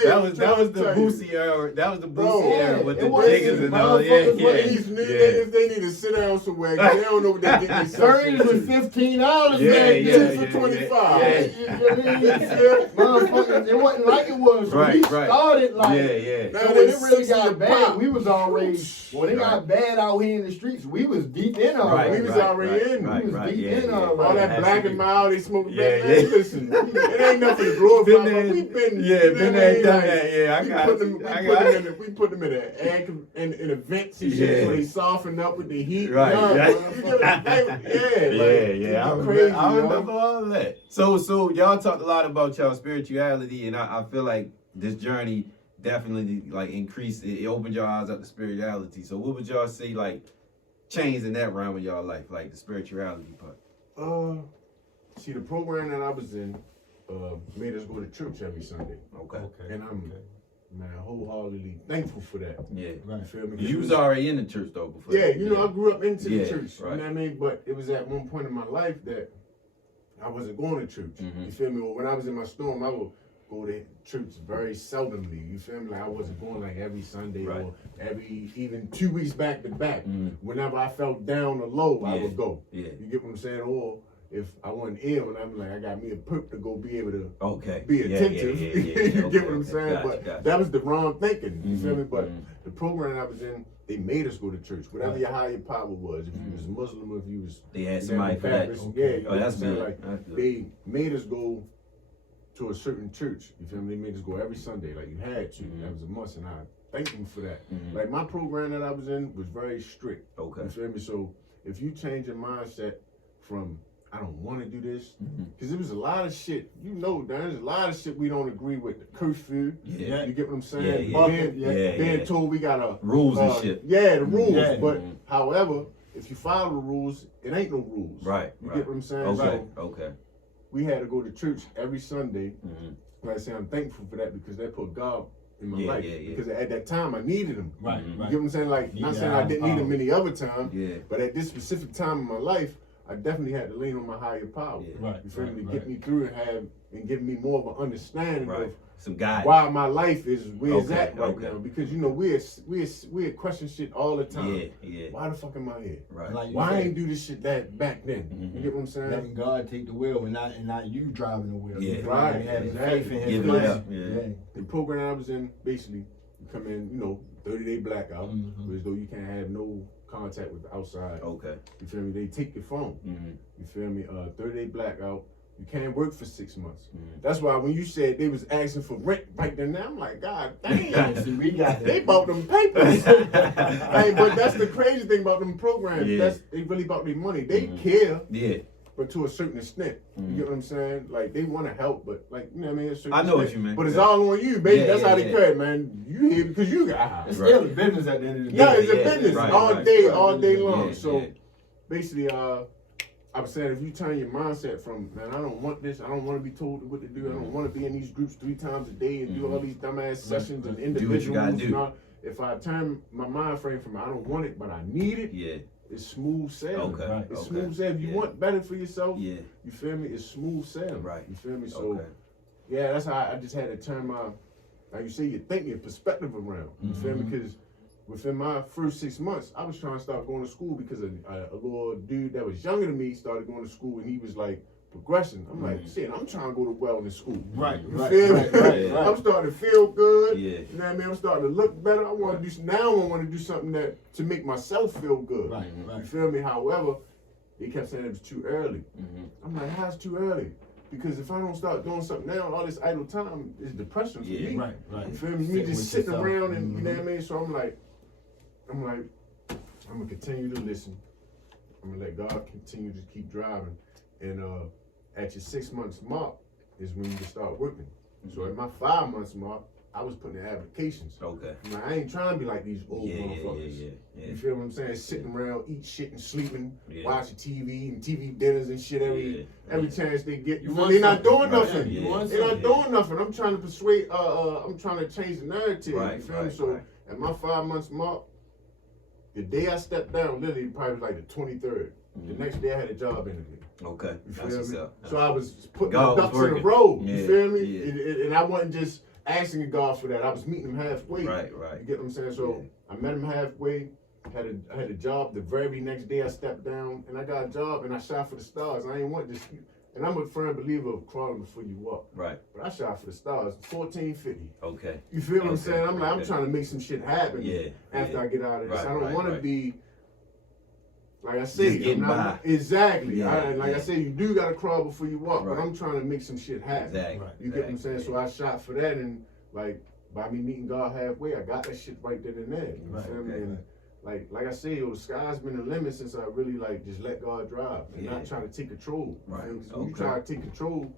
That was the Boosie era. That was the Boosie era with the niggas and all. These new niggas, they need to sit down somewhere. They don't know what they're getting themselves into. Was $15 for 25. Motherfuckers, it wasn't like it was. So we started like. Now when it really got bad, we was already. When it got bad out here in the streets, we was deep in already. We was already in. We was deep in already. All that black and mild, they smoking back. Listen, it ain't nothing to glorify, but we been there, done that. We put them in events and shit so they soften up with the heat. Right. Crazy, I remember all of that. So y'all talked a lot about y'all spirituality, and I feel like this journey definitely like increased it opened your eyes up to spirituality. So what would y'all say like changed in that realm of y'all life, like the spirituality part? See, the program that I was in made us go to church every Sunday. Okay. And I'm wholeheartedly thankful for that. Yeah. Right. Feel me? You was already in the church though before. Yeah, you know, I grew up into the church. Right. You know what I mean? But it was at one point in my life that I wasn't going to church. You feel me? Well, when I was in my storm, I would go to church very seldomly. You feel me? Like I wasn't going like every Sunday or even 2 weeks back to back. Whenever I felt down or low, I would go. Yeah. You get what I'm saying? Or if I wasn't ill and I'm like, I got me a perk to go be able to be be attentive. You get what I'm saying? Gotcha. That was the wrong thinking. You feel me? But the program I was in, they made us go to church. Whatever your higher power was. If you was Muslim, if you was they had somebody for that. Yeah, that's good. Like they made us go to a certain church. You feel me? They made us go every Sunday. Like you had to. That was a must, and I thank them for that. Like my program that I was in was very strict. Okay. You feel me? So if you change your mindset from I don't want to do this, because there was a lot of shit. You know, there's a lot of shit we don't agree with. The curfew. Yeah. You get what I'm saying? Being told we gotta rules and shit. Yeah, the rules. Yeah. But however, if you follow the rules, it ain't no rules. Right. You get what I'm saying? Okay. So, we had to go to church every Sunday. Like I say, I'm thankful for that because that put God in my life. Because at that time, I needed him. Right. You get what I'm saying? Like, not saying I didn't need him any other time. Yeah. But at this specific time in my life, I definitely had to lean on my higher power. Yeah. Right. You feel me? To get me through and give me more of an understanding of some guidance. Why my life is where it's at right now. Because you know we question shit all the time. Yeah. Why the fuck am I here? Right. Like why I ain't do this shit back then? You get what I'm saying? Letting God take the wheel and not you driving the wheel. Yeah. Right. Having faith in His plan. Yeah. The program I was in, basically, you come in, 30-day blackout, as though you can't have no contact with the outside. Okay. You feel me? They take your phone. You feel me? 30-day blackout. You can't work for 6 months. That's why when you said they was asking for rent right then, I'm like, God damn. See, we got they bought them papers. But that's the crazy thing about them programs. They really bought their money. They care. Yeah. But to a certain extent, you get what I'm saying? Like they want to help, but like you know what I mean. I know what you mean. But it's all on you, baby. That's how they care, man. You here because you got high. It's still a business at the end of the day. Yeah, it's a business all day long. So basically, I was saying if you turn your mindset from man, I don't want this. I don't want to be told what to do. I don't want to be in these groups 3 times a day and do all these dumbass sessions and individuals. Do what you gotta do. If I turn my mind frame from I don't want it, but I need it. It's smooth sailing. Okay. It's smooth sailing. If you want better for yourself, you feel me? It's smooth sailing. Right. You feel me? So, that's how I just had to turn my, like you say, your thinking perspective around. You feel me? Because within my first 6 months, I was trying to start going to school because a little dude that was younger than me started going to school and he was like progression. I'm like, shit, I'm trying to go to wellness school. Right, You right, feel me? right. I'm starting to feel good. Yeah. You know what I mean? I'm starting to look better. I want to do now. I want to do something that to make myself feel good. Right, You right. feel me? However, they kept saying it was too early. I'm like, how's too early? Because if I don't start doing something now, all this idle time is depression for me. Right, right. You feel me? Me Sitting just with sitting yourself. around and you know what I mean? So I'm like, I'm gonna continue to listen. I'm gonna let God continue to keep driving. And at your 6 months mark is when you can start working. So at my 5 months mark, I was putting in applications. Okay. I'm like, I ain't trying to be like these old motherfuckers. Yeah. You feel what I'm saying? Sitting around, eat shit and sleeping, Yeah. watching TV and TV dinners and shit every chance they get. You They're want not something. doing Right. nothing. You want They're not something. doing nothing. I'm trying to persuade. I'm trying to change the narrative. Right, You feel me? right, So right. at my 5 months mark, the day I stepped down, literally probably was like the 23rd. The next day I had a job interview. Okay. You That's feel what's me? up. So I was putting God my was ducks in a working. row. Yeah, You feel me? yeah. And I wasn't just asking God for that. I was meeting him halfway. Right. You get what I'm saying? So I met him halfway. I had a job the very next day I stepped down, and I got a job, and I shot for the stars. I ain't want this. And I'm a firm believer of crawling before you walk. Right. But I shot for the stars, 1450. Okay. You feel what I'm Okay, saying? I'm like, I'm okay. trying to make some shit happen Yeah. after I get out of this. Right, I don't right, want to right. be, like I say, Just getting I'm not, by. exactly. Yeah, Like yeah. I say, you do got to crawl before you walk, but Right. I'm trying to make some shit happen. Exactly. Right. You get what I'm saying? So I shot for that, and like by me meeting God halfway, I got that shit right then and there. You Right, feel me? okay. And like I say, the sky's been the limit since I really like just let God drive and Yeah. not trying to take control. You Right, feel me? 'Cause when you okay. try to take control,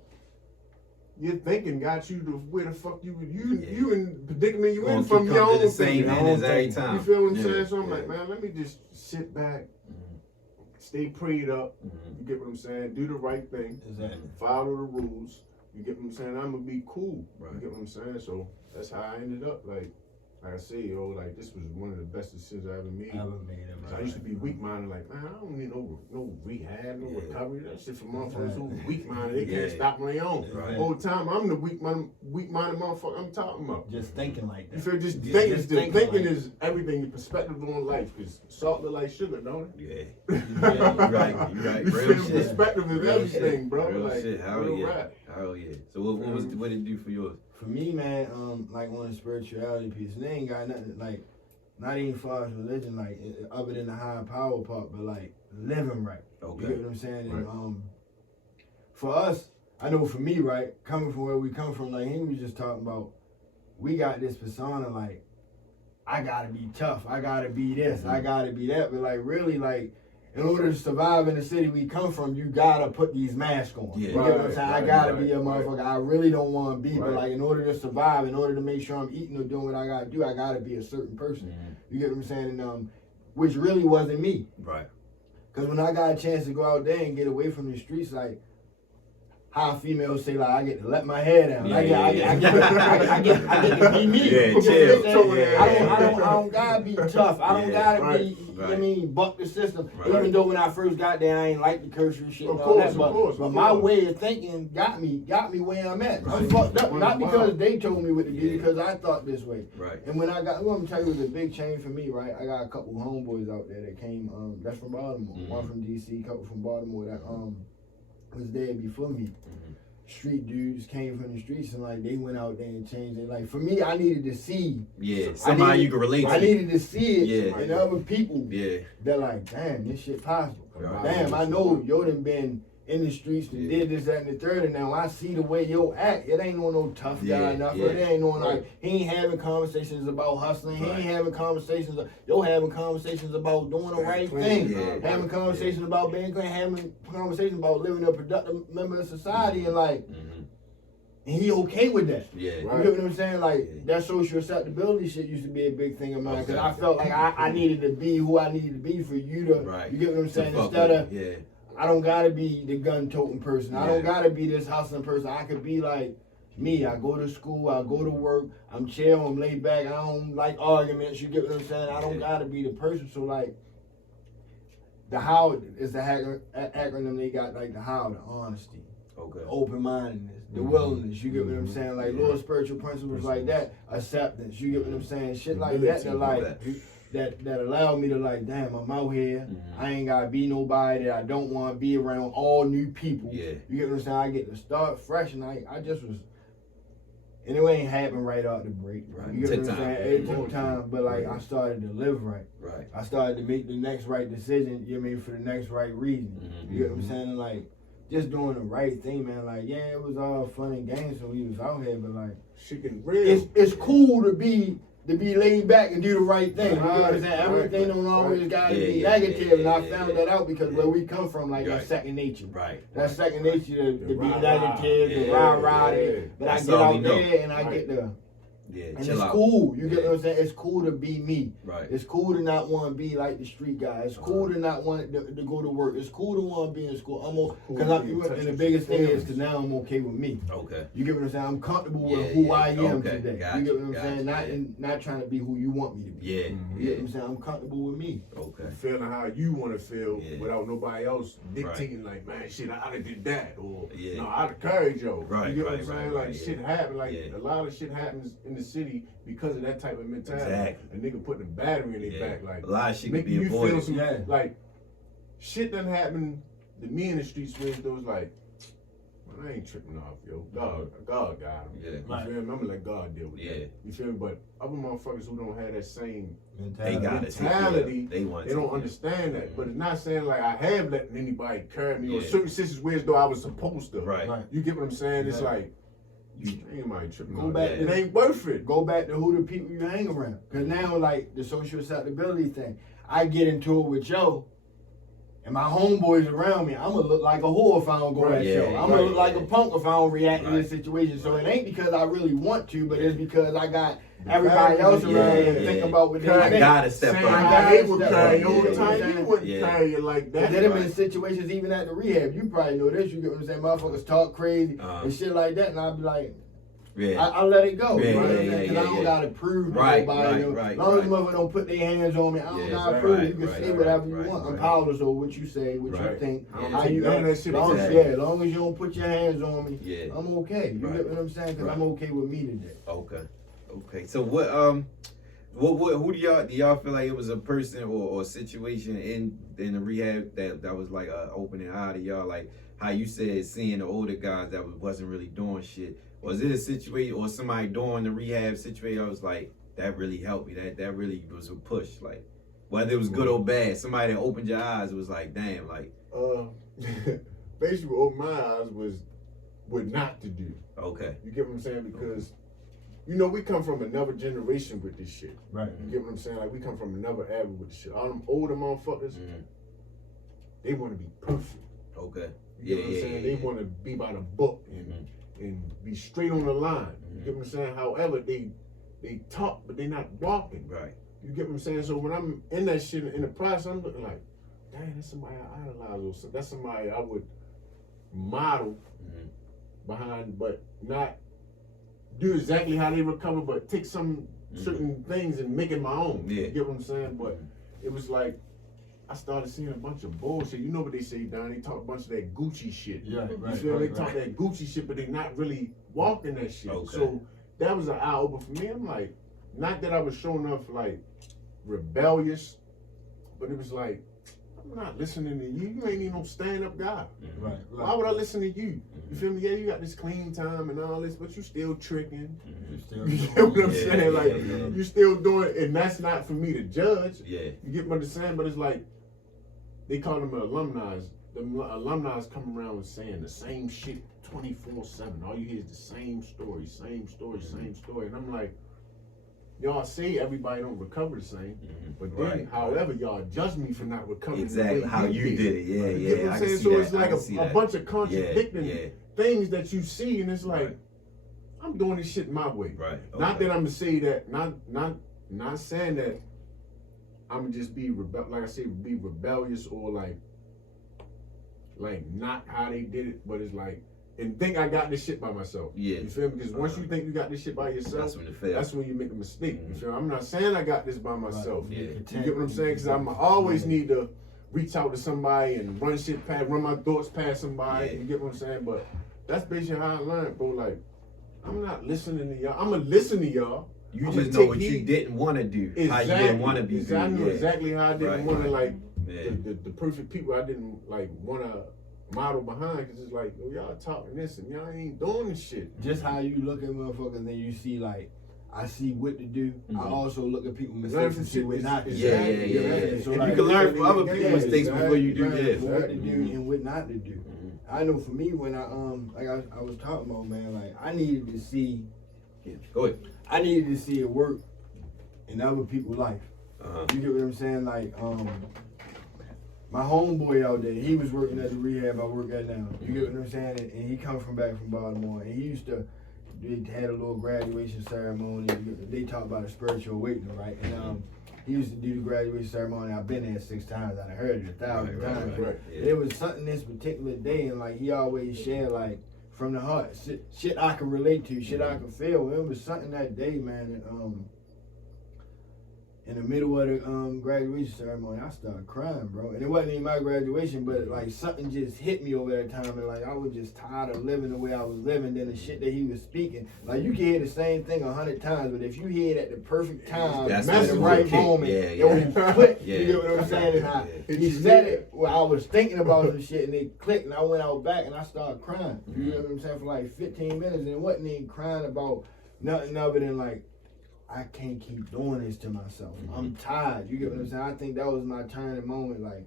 your thinking got you to where the fuck you Yeah. in predicament you Gonna in keep from your coming to own the same thinking. end as every You time. You feel what I'm Yeah, saying? So I'm yeah. like, man, let me just sit back, stay prayed up. You get what I'm saying? Do the right thing. Exactly. Follow the rules. You get what I'm saying? I'm gonna be cool. Right. You get what I'm saying? So that's how I ended up. Like I say, like this was one of the best decisions I ever made. I used to be weak minded, like, man, I don't need no rehab, no Yeah. recovery. That shit for motherfuckers who weak minded. They can't Yeah. stop on their own. Right. Whole time I'm the weak minded motherfucker I'm talking about. Just thinking like that. You feel just Yeah, thinking, just thinking thinking like is everything. Your perspective on life, because salt look like sugar, don't it? Yeah. Yeah, You right. You right. You Real feel shit. perspective is Real everything, shit. bro. Real Like shit. Hell real yeah. rap. Hell yeah. So what did it do for yours? For me, man, like on the spirituality piece, they ain't got nothing like, not even far as religion, like other than the higher power part, but like living right. Okay. You get what I'm saying? Right. And for us, I know for me, right, coming from where we come from, like he was just talking about, we got this persona like, I gotta be tough, I gotta be this, I gotta be that, but like really like, in order to survive in the city we come from, you gotta put these masks on. Yeah. You get what I'm Right, saying? right, I gotta right, be a right. motherfucker. I really don't want to be, but Right. like in order to survive, in order to make sure I'm eating or doing what I gotta do, I gotta be a certain person. Mm-hmm. You get what I'm saying? And, which really wasn't me. Right. Cause when I got a chance to go out there and get away from the streets, like how females say, like I get to let my hair down. Yeah, I get to be me. Yeah, You know what I'm chill. saying? Yeah. I don't gotta be tough. I don't Yeah, gotta be. You know what I mean, buck the system. Right. Even though when I first got there, I ain't like the cursory shit Of and all course, that. But, of course, but of my course. way of thinking got me where I'm at. I'm Right. fucked up, not Wow. because they told me what to do, Yeah. because I thought this way. Right. And when I'm gonna tell you, it was a big change for me, right? I got a couple homeboys out there that came, that's from Baltimore. Mhm. One from DC, a couple from Baltimore that was there before me. Street dudes came from the streets and like they went out there and changed their life. For me, I needed to see. Yeah. Somebody you can relate I to. needed to see it Yeah. in other people. Yeah. They're like, damn, this shit possible. Right. Damn, I know yo done been in the streets and Yeah. did this, that, and the third, and now I see the way yo act. It ain't no tough guy Yeah, enough. yeah. It ain't no like Right. he ain't having conversations about hustling. He Right. ain't having conversations. Yo having conversations about doing the right thing. Yeah. Having conversations about being clean. Having conversations about living a productive member of society, and like. And he okay with that. Yeah. You Right. get what I'm saying? Like Yeah. that social acceptability shit used to be a big thing of mine because I Okay. felt like I needed to be who I needed to be for you to. Right. You get what I'm To saying? fuck Instead with of it. I don't gotta be the gun toting person. I don't Yeah. gotta be this hustling person. I could be like me. I go to school. I go to work. I'm chill. I'm laid back. I don't like arguments. You get what I'm saying? I don't Yeah. gotta be the person. So like. The how is the acronym they got, like the how, the honesty, Okay. open-mindedness, the Mhm. willingness, you get what I'm saying? Like Yeah. little spiritual principles like that, acceptance, you get what I'm saying? Shit like that, Humility, they're like, that. that allowed me to like, damn, I'm out here. I ain't gotta be nobody that I don't want to be around. All new people. Yeah. You get what I'm saying? I get to start fresh, and I just was. And it ain't happen right out the break. Right. You get what I'm Took saying? time. It took time, but like I started to live right. Right. I started to make the next right decision. You know what I mean, for the next right reason. You get what I'm saying? And like just doing the right thing, man. Like yeah, it was all fun and games when we was out here, but like shit getting real. it's cool to be laid back and do the right thing. You know what I'm saying? Right, Everything don't always right. gotta Yeah, be yeah, negative, yeah, and I yeah, found yeah. that out because where we come from, like Right. that's second nature. Right. That's second nature to be rah-rah. negative, to Yeah, rah-rah, yeah. but I That's get all we out know. there and I Right. get the. Yeah. And Chill it's out. cool. You get Yeah. what I'm saying? It's cool to be me. Right. It's cool to not want to be like the street guy. It's cool to not want to go to work. It's cool to want to be in school. I'm Cool because to be in touch and the with biggest your thing is feelings. to now I'm okay with me. Okay. You get what I'm saying? I'm comfortable Yeah, with who yeah. I am Okay. today. Gotcha, You get what I'm gotcha, saying? yeah. Not trying to be who you want me to be. Yeah. You get Yeah. what I'm saying? I'm comfortable with me. Okay. Feeling how you want to feel Yeah. without nobody else dictating like, man, shit, I'd have did that, or Yeah. no, I'd have carried yo. Right, You get what right, I'm saying? right, Like right, shit yeah. happen. Like Yeah. a lot of shit happens in the city because of that type of mentality. Exactly. A nigga putting a battery in their Yeah. back, like A lot of shit can making be you feel avoided. some Yeah. like shit done happen to me in the streets where it was like, man, I ain't tripping off, yo. God got him. Yeah. You Right. feel me? I'm gonna let God deal with Yeah. that. You feel me? But other motherfuckers who don't have that same They got it. mentality, They want. they don't understand that. But it's not saying like I have let anybody carry me or Yeah. certain situations as though I was supposed to. Right. Right. You get what I'm saying? It's Yeah. like you ain't nobody tripping Go on back that. to- It ain't worth it. Go back to who the people you hang around. Because now, like, the social acceptability thing, I get into it with Joe, and my homeboys around me, I'm going to look like a whore if I don't go to that Yeah, show. I'm going to look right. like a punk if I don't react to Right. this situation. So Right. it ain't because I really want to, but it's because I got The everybody else family, around me and yeah, think yeah. about what they I think. gotta step Same up. how they would Yeah, carry you yeah, all the yeah. time. You wouldn't Yeah. carry you like that. Cause there have been Right. situations even at the rehab, you probably know this, you get what I'm saying, motherfuckers talk crazy Uh-huh. and shit like that, and I'll be like, Yeah. I let it go. Yeah, You know what I'm yeah, saying? yeah, 'Cause yeah, I don't yeah. gotta prove to Right, nobody. right, you know. right, As long as right. motherfucker don't put their hands on me, I don't Yeah, gotta right, prove. right, You can right, say whatever you right, want. I'm right. powerless over what you say, what Right. you think. I don't How take you none of act. that shit Long as, exactly. yeah, as long as you don't put your hands on me, Yeah. I'm okay. You Right. get what I'm saying? Cause Right. I'm okay with me today. Okay. Okay. So what who do y'all feel like it was a person or situation in the rehab that was like opening eye to y'all, like how you said seeing the older guys that wasn't really doing shit? Was it a situation or somebody during the rehab situation? I was like, that really helped me. That really was a push. Like whether it was good or bad, somebody that opened your eyes, it was like, damn, like Basically, what opened my eyes was what not to do. okay. You get what I'm saying? Because you know we come from another generation with this shit. Right. You get what I'm saying? Like we come from another era with this shit. All them older motherfuckers, they want to be perfect. Okay. You get what I'm saying? They want to be by the book and be straight on the line. You get what I'm saying? However, they talk, but they not walking. Right. You get what I'm saying? So when I'm in that shit in the process, I'm looking like, dang, that's somebody I idolize, or that's somebody I would model behind, but not do exactly how they recover, but take some certain things and make it my own. Yeah. You get what I'm saying? But it was like I started seeing a bunch of bullshit. You know what they say down? They talk a bunch of that Gucci shit. Yeah, You right, feel right, they talk right. that Gucci shit, but they not really walking that shit. Okay. So that was an eye opener for me. I'm like, not that I was showing off like rebellious, but it was like, I'm not listening to you. You ain't even no stand-up guy. Right. Why would I listen to you? You feel me? Yeah, you got this clean time and all this, but you still tricking. You get what I'm Yeah, saying? Like, yeah. you still doing, and that's not for me to judge. Yeah. You get what I'm saying? But it's like, they call them alumni. The alumni come around saying the same shit 24/7. All you hear is the same story, same story, same story. And I'm like, y'all say everybody don't recover the same, but then, Right. however, y'all judge me for not recovering Exactly the way how you did it. Yeah, You yeah. get what I I'm can saying? see So that. it's I like can see a that. bunch of contradicting Yeah. things that you see, and it's like, Right. I'm doing this shit my way. Right. Not okay. that I'm gonna say that, not saying that I'm gonna just be like I say, be rebellious or like not how they did it, but it's like, and think I got this shit by myself. Yeah. You feel me? Because once you think you got this shit by yourself, That's when it fails. that's when you make a mistake. You feel me? I'm not saying I got this by myself. Yeah. You get what I'm saying? Because I'm always need to reach out to somebody and run my thoughts past somebody. Yeah. You get what I'm saying? But that's basically how I learned, bro. Like, I'm not listening to y'all. I'm gonna listen to y'all, You I'm just gonna know what take you heed. didn't want to do. Exactly. How you didn't want to be I knew good. exactly how I didn't Right, want to right. like Yeah. the perfect people. I didn't like want to model behind because it's like, oh, y'all talking this and y'all ain't doing this shit. Just how you look at motherfuckers and then you see like, I see what to do. I also look at people's mistakes and see what not to do. Yeah. So And like, you can learn from other yeah, people's mistakes before you do learn this. what to do and what not to do. I know for me when I like I was talking about, man, like I needed to see Yeah. Go ahead. I needed to see it work in other people's life. Uh-huh. You get what I'm saying? Like my homeboy out there, he was working at the rehab I work at now. You get what I'm saying? And he come from back from Baltimore, and he used to. They had a little graduation ceremony. They talk about a spiritual awakening, right? And he used to do the graduation ceremony. I've been there 6 times. I heard it 1,000 times. Right. Yeah. There was something this particular day, and like he always shared, like from the heart, shit I can relate to, shit I can feel. It was something that day, man. That, in the middle of the graduation ceremony, I started crying, bro. And it wasn't even my graduation, but like something just hit me over that time, and like I was just tired of living the way I was living. Then the shit that he was speaking, like you can hear the same thing 100 times, but if you hear it at the perfect time, That's at the what right kick. moment, Yeah, it will click. Yeah. You get what I'm saying? And I, Yeah. he said it while I was thinking about some shit, and it clicked, and I went out back and I started crying. You get what I'm saying? For like 15 minutes, and it wasn't even crying about nothing other than like, I can't keep doing this to myself. I'm tired. You get what I'm saying? I think that was my turning moment. Like,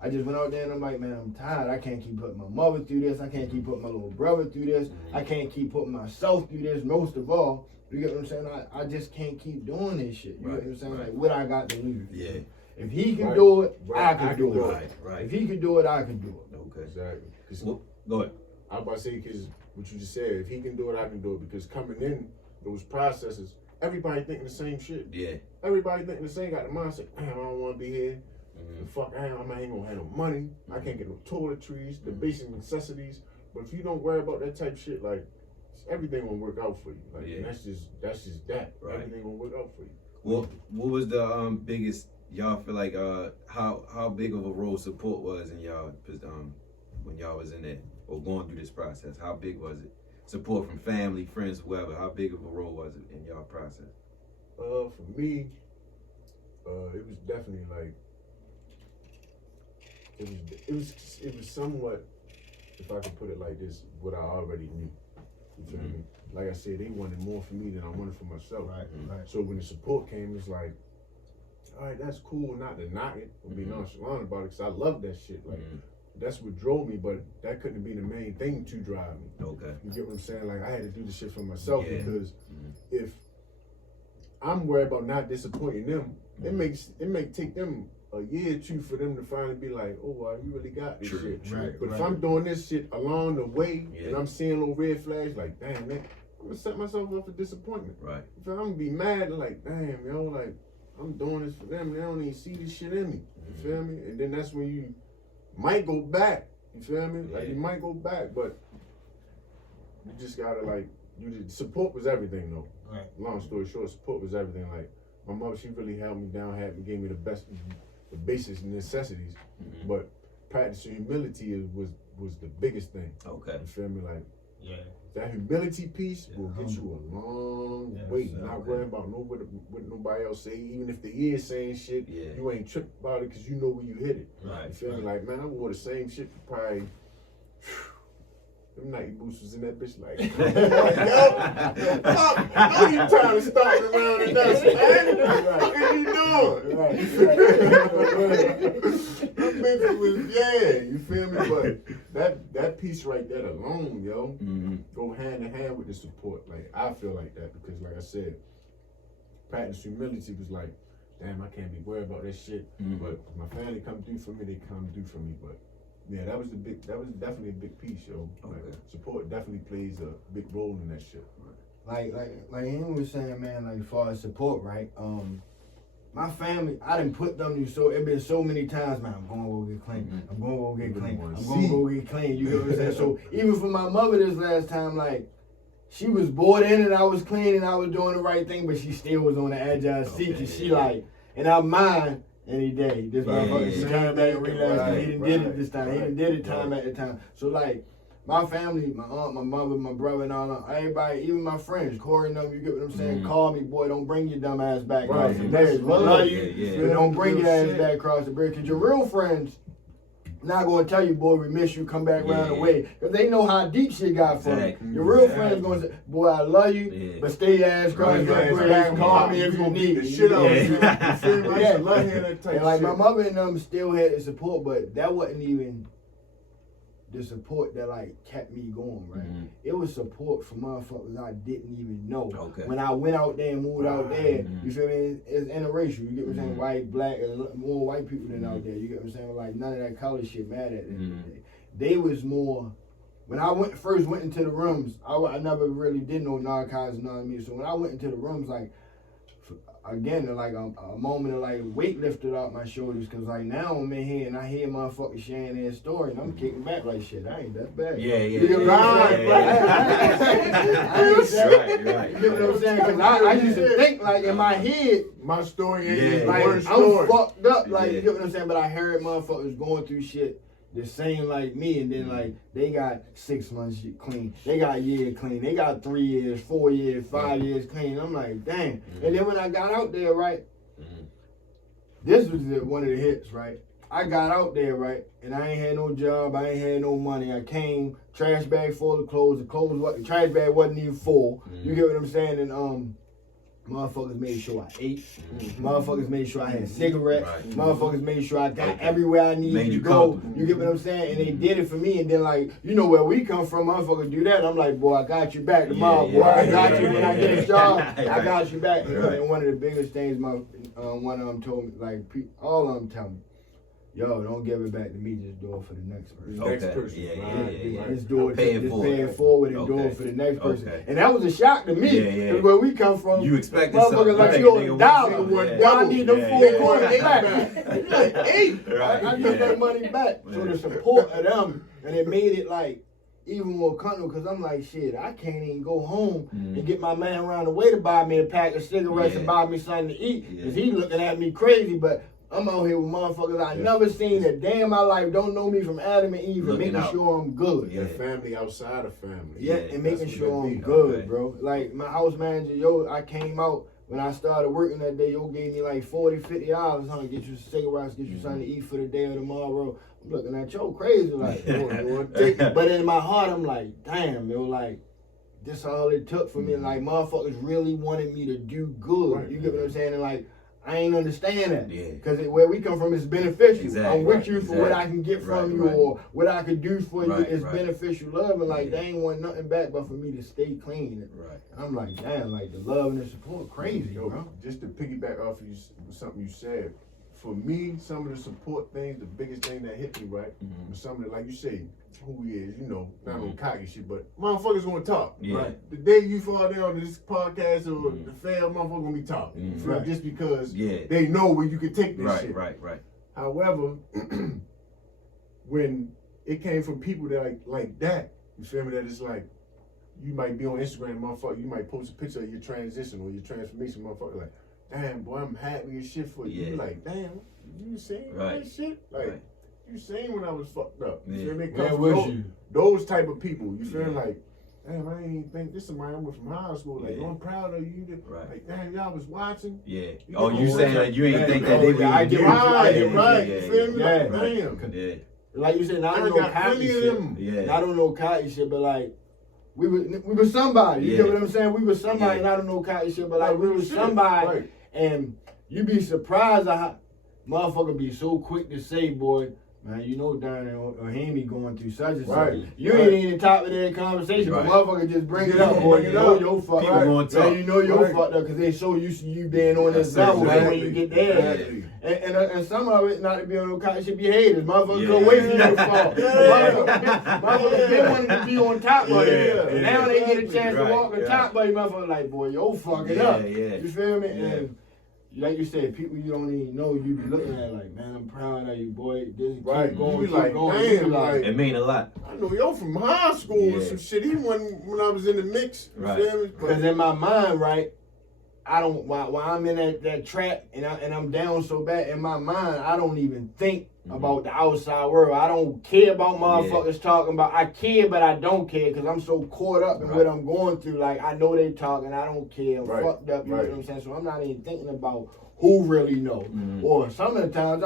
I just went out there and I'm like, man, I'm tired. I can't keep putting my mother through this. I can't keep putting my little brother through this. I can't keep putting myself through this, most of all. You get what I'm saying? I just can't keep doing this shit. You get what I'm saying? Like, what I got to lose. Yeah. If he can Right. do it, Right. I can do it. Right. Right. If he can do it, I can do it. Okay. Exactly. 'Cause Well, go ahead. I was about to say, because what you just said, if he can do it, I can do it. Because coming in those processes, everybody thinking the same shit. Yeah. Everybody thinking the same, got the mindset, damn, I don't want to be here. The fuck, I ain't gonna have no money. I can't get no toiletries, the basic necessities. But if you don't worry about that type of shit, like, everything gonna work out for you. Like, Yeah. that's just that. Right. Everything gonna work out for you. Well, what was the biggest y'all feel like how big of a role support was in y'all when y'all was in there or going through this process? How big was it? Support from family, friends, whoever. How big of a role was it in y'all process? For me, it was definitely like it was somewhat, if I could put it like this, what I already knew. You feel me? Like I said, they wanted more for me than I wanted for myself. Right. So when the support came, it's like, all right, that's cool, not to knock it or be nonchalant about it, because I love that shit. Like, that's what drove me, but that couldn't be the main thing to drive me. Okay. You get what I'm saying? Like, I had to do the shit for myself Yeah. because if I'm worried about not disappointing them, it may take them a year or two for them to finally be like, oh, well, you really got this shit. Right, But if right. I'm doing this shit along the way Yeah. and I'm seeing little red flags, like, damn, man, I'm gonna set myself up for disappointment. Right. If I'm gonna be mad and like, damn, yo, like, I'm doing this for them, they don't even see this shit in me. You feel me? And then that's when you might go back. You feel me? Like, you might go back, but you just gotta, like, support was everything, though. Right. Long story short, support was everything. Like, my mother, she really held me down, gave me the basic necessities. But practicing humility was the biggest thing. Okay. You feel me? Like, Yeah. that humility piece will get you a long way. so, Not worrying about what nobody else say. Even if the ear saying shit, you ain't tripped about it because you know where you hit it. Right. You feel me? Like, man, I wore the same shit for probably. Them Nike boots was in that bitch like, yo, fuck, I know you trying to stop me around the dust, man. What are you doing? That bitch was, you feel me? But that piece right there alone, yo, go hand in hand with the support. Like, I feel like that because, like I said, practice humility was like, damn, I can't be worried about that shit. But if my family come through for me, they come through for me. But yeah, that was definitely a big piece, yo. Like, support definitely plays a big role in that shit. Like Ian was saying, man, like as far as support, right? My family, I didn't put them through it been so many times, man, I'm gonna go get clean. I'm gonna go get clean. I'm gonna go get clean. You know what I'm saying? So even for my mother this last time, like, she was bored in and I was clean and I was doing the right thing, but she still was on the edge of her seat, and she like, and I'm mine any day. This motherfucker, she came back and realized that he didn't did it this time. He didn't did it time at the time. So like, my family, my aunt, my mother, my brother, and all that, everybody, even my friends, Corey and them, you get what I'm saying? Call me, boy, don't bring your dumb ass back across the bridge. I love you, but don't bring your ass back across the bridge. Because your real friends not going to tell you, boy, we miss you, come back round the way. Because they know how deep shit got from you. Your real friends going to say, boy, I love you, but stay your ass across the bridge. Call me if you need the shit out of you. You feel me? Yeah. Love hearing that type And like shit. my mother and them still had the support, but that wasn't even the support that like kept me going, right? It was support from motherfuckers I didn't even know. Okay. When I went out there and moved out there, you feel me? It's interracial. You get what I'm saying? White, black, there's more white people than out there. You get what I'm saying? Like none of that color shit mattered at the end of the day. They was more. When I first went into the rooms, I never really did no narcotics and all that music. So when I went into the rooms, like again, like a moment of like weight lifted off my shoulders, cause like now I'm in here and I hear motherfuckers sharing their story and I'm kicking back like shit. I ain't that bad. Yeah. You get what I'm saying? Right. You get what I'm saying? Cause I used to think like in my head, my story ain't like the worst I'm story. fucked up. Like you get what I'm saying? But I heard motherfuckers going through shit the same like me, and then like they got 6 months clean, they got a year clean, they got 3 years, 4 years, 5 years clean. I'm like, damn. And then when I got out there, right, this was one of the hits, right? I got out there, right, and I ain't had no job, I ain't had no money. I came, trash bag full of clothes. The trash bag wasn't even full. You get what I'm saying? And motherfuckers made sure I ate. Motherfuckers made sure I had cigarettes. Motherfuckers made sure I got everywhere I needed to go. You get what I'm saying? And they did it for me. And then like, you know where we come from, motherfuckers do that. I'm like, boy, I got you back tomorrow. Boy, I got you when I get a job. I got you back. And one of the biggest things one of them told me, like all of them tell me, yo, don't give it back to me, just do it for the next person. Next person. Yeah. Just do it, Pay it forward and do it for the next person. And that was a shock to me. Because where we come from, you expected motherfuckers like you on a dollar. I need them full quarters back. You're like, hey, I need that money back. So the support of them, and it made it like even more comfortable, because I'm like, shit, I can't even go home and get my man around the way to buy me a pack of cigarettes and buy me something to eat, because he looking at me crazy, but I'm out here with motherfuckers I never seen a day in my life, don't know me from Adam and Eve, and making sure I'm good. Yeah, family outside of family. Yeah, and making sure I'm good, bro. Like my house manager, I came out when I started working that day, gave me like $40, $50, huh? Get you cigarettes, get you something to eat for the day or tomorrow. I'm looking at crazy, like, but in my heart, I'm like, damn, like, this all it took for me. Like, motherfuckers really wanted me to do good. You get what I'm saying? And like, I ain't understand that. Because where we come from is beneficial. I'm with you for what I can get from you or what I could do for you. It's beneficial love. And like, they ain't want nothing back but for me to stay clean. And I'm like, damn, like the love and the support, crazy, bro. Just to piggyback off of something you said, for me, some of the support things, the biggest thing that hit me, right, was something that, like you say, who he is, you know, not on cocky shit, but motherfuckers gonna talk. Right? The day you fall down on this podcast or the fam, motherfuckers gonna be talking. Just because they know where you can take this shit. Right. However, when it came from people that like that, you feel me, that it's like, you might be on Instagram, motherfucker, you might post a picture of your transition or your transformation, motherfucker, like, damn, boy, I'm happy as shit for you. You like, damn, you seen that shit? Like, you seen when I was fucked up. You feel me? Where was you? Those type of people. You feel like, damn, I didn't even think this is somebody I went from high school. Like, I'm proud of you. Like, damn, y'all was watching. You saying like you ain't think that they would right. You feel me? Like, damn. Like you said, I don't know cocky shit. I don't know cocky shit, but like, we were somebody. You get what I'm saying? We were somebody, and I don't know cocky shit, but like, we were somebody. And you be surprised at how motherfucker be so quick to say, boy, man, you know Darrin Heemie going through such and such. You ain't even top of that conversation, but motherfucker just bring it up, boy. You know you're fucked up. Man, you know you're fucked up because they so used to you being on this level, man, when you get there. And some of it, not to be on no cocky shit, be haters. Motherfuckers go wait for you to fall. Motherfuckers been wanting to be on top of you. Now they get a chance to walk on top of you. Motherfuckers like, boy, yo, fucking up. You feel me? And like you said, people you don't even know, you be looking at like, man, I'm proud of you, boy. This keep going, you like, going. Damn, like, it mean a lot. I know yo from high school or some shit. Even when I was in the mix, you feel me? Because in my mind, right, I don't while I'm in that trap and I'm down so bad in my mind, I don't even think about the outside world. I don't care about motherfuckers talking about. I care, but I don't care because I'm so caught up in what I'm going through. Like, I know they talking. I don't care. I'm fucked up. You know what I'm saying? So I'm not even thinking about who really know. Or some of the times,